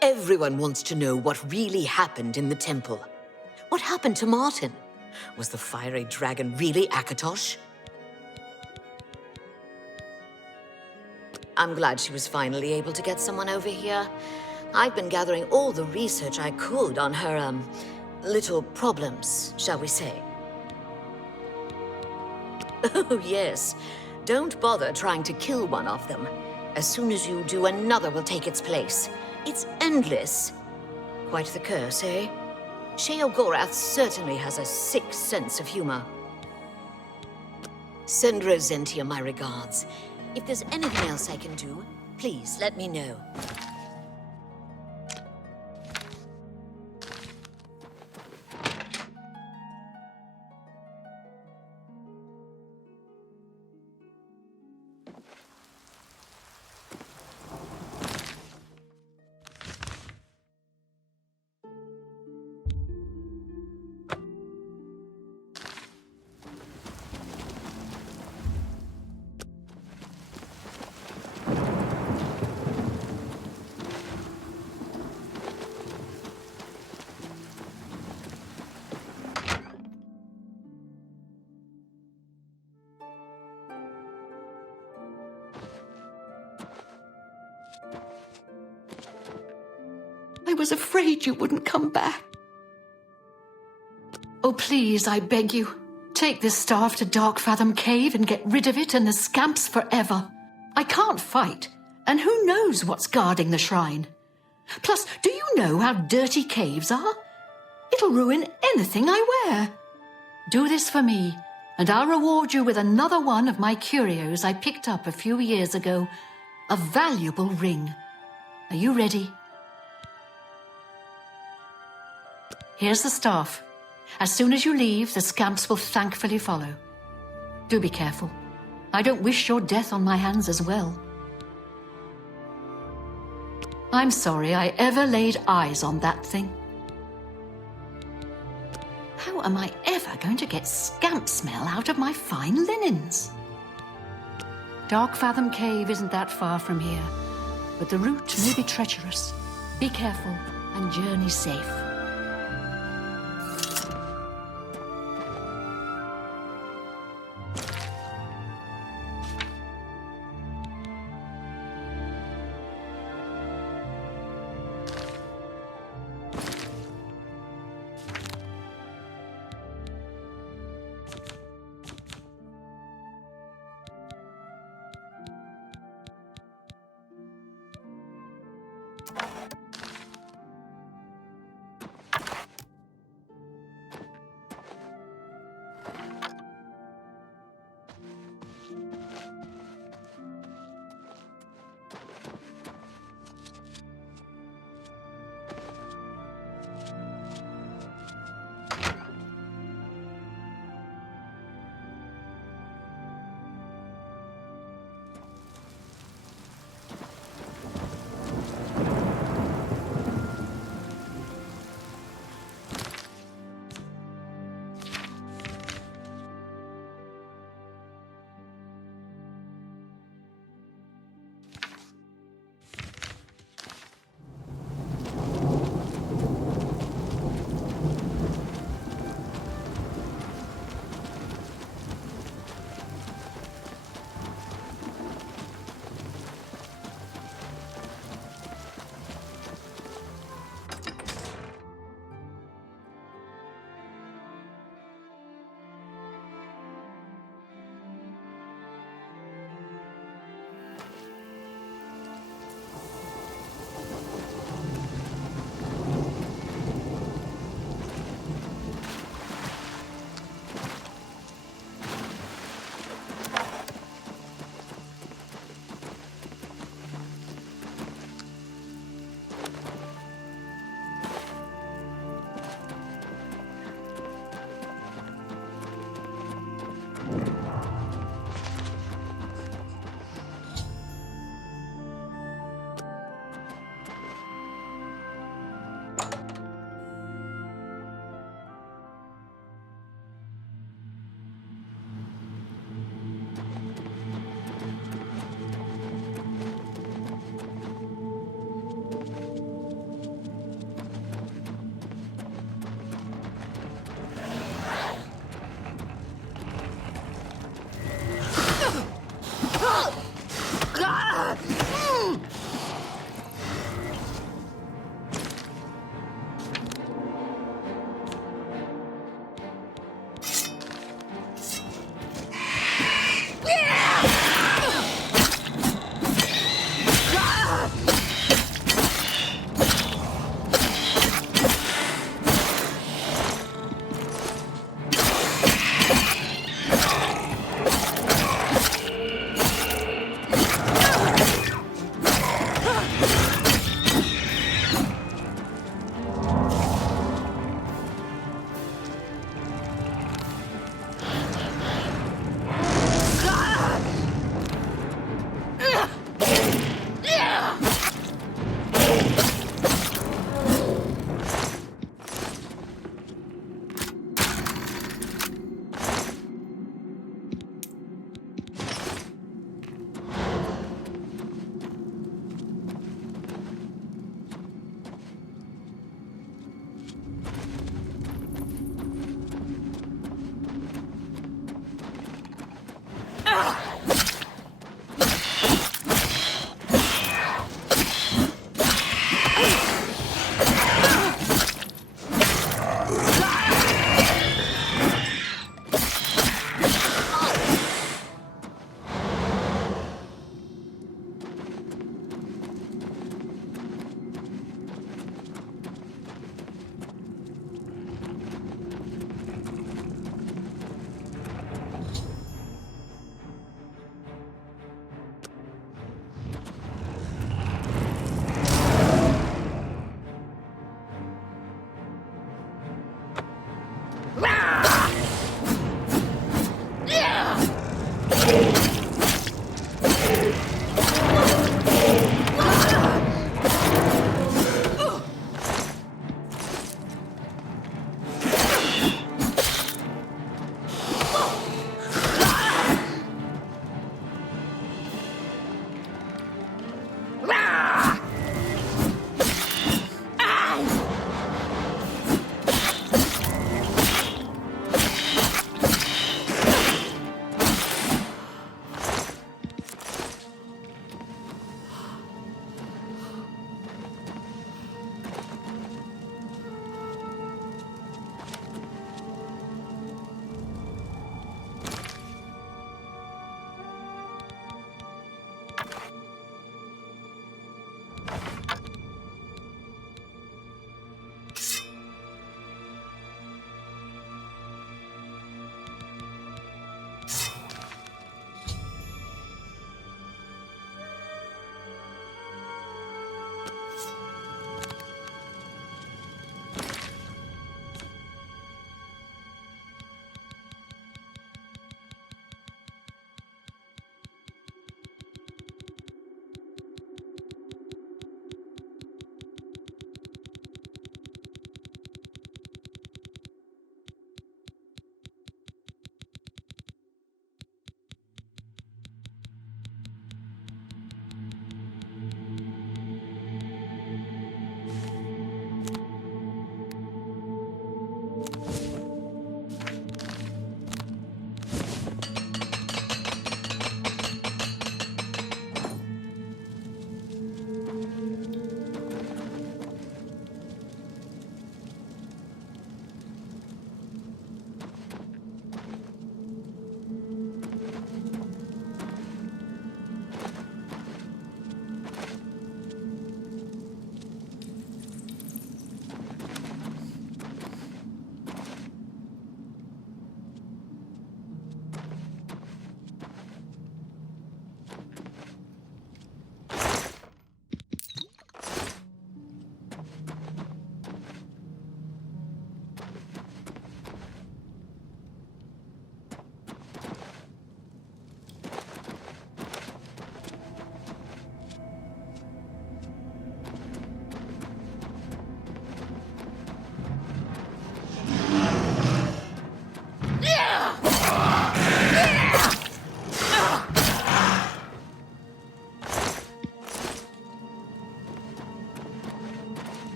Everyone wants to know what really happened in the temple. What happened to Martin? Was the fiery dragon really Akatosh? I'm glad she was finally able to get someone over here. I've been gathering all the research I could on her, little problems, shall we say. Oh, yes. Don't bother trying to kill one of them. As soon as you do, another will take its place. It's endless. Quite the curse, eh? Sheogorath certainly has a sick sense of humor. Send Rosentia my regards. If there's anything else I can do, please let me know. I was afraid you wouldn't come back. Oh, please, I beg you. Take this staff to Dark Fathom Cave and get rid of it and the scamps forever. I can't fight, and who knows what's guarding the shrine. Plus, do you know how dirty caves are? It'll ruin anything I wear. Do this for me, and I'll reward you with another one of my curios I picked up a few years ago. A valuable ring. Are you ready? Here's the staff. As soon as you leave, the scamps will thankfully follow. Do be careful. I don't wish your death on my hands as well. I'm sorry I ever laid eyes on that thing. How am I ever going to get scamp smell out of my fine linens? Dark Fathom Cave isn't that far from here, but the route may be treacherous. Be careful, and journey safe.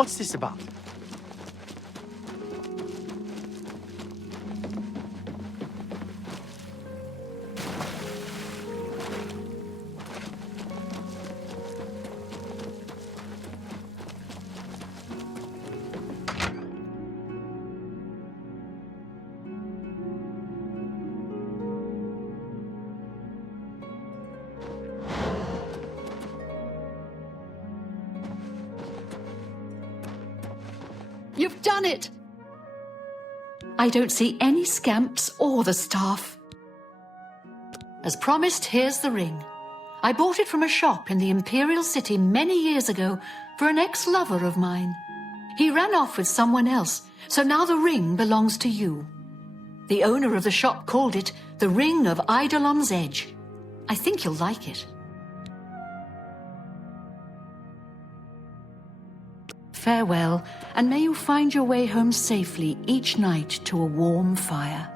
What's this about? You've done it! I don't see any scamps or the staff. As promised, here's the ring. I bought it from a shop in the Imperial City many years ago for an ex-lover of mine. He ran off with someone else, so now the ring belongs to you. The owner of the shop called it the Ring of Eidolon's Edge. I think you'll like it. Farewell, and may you find your way home safely each night to a warm fire.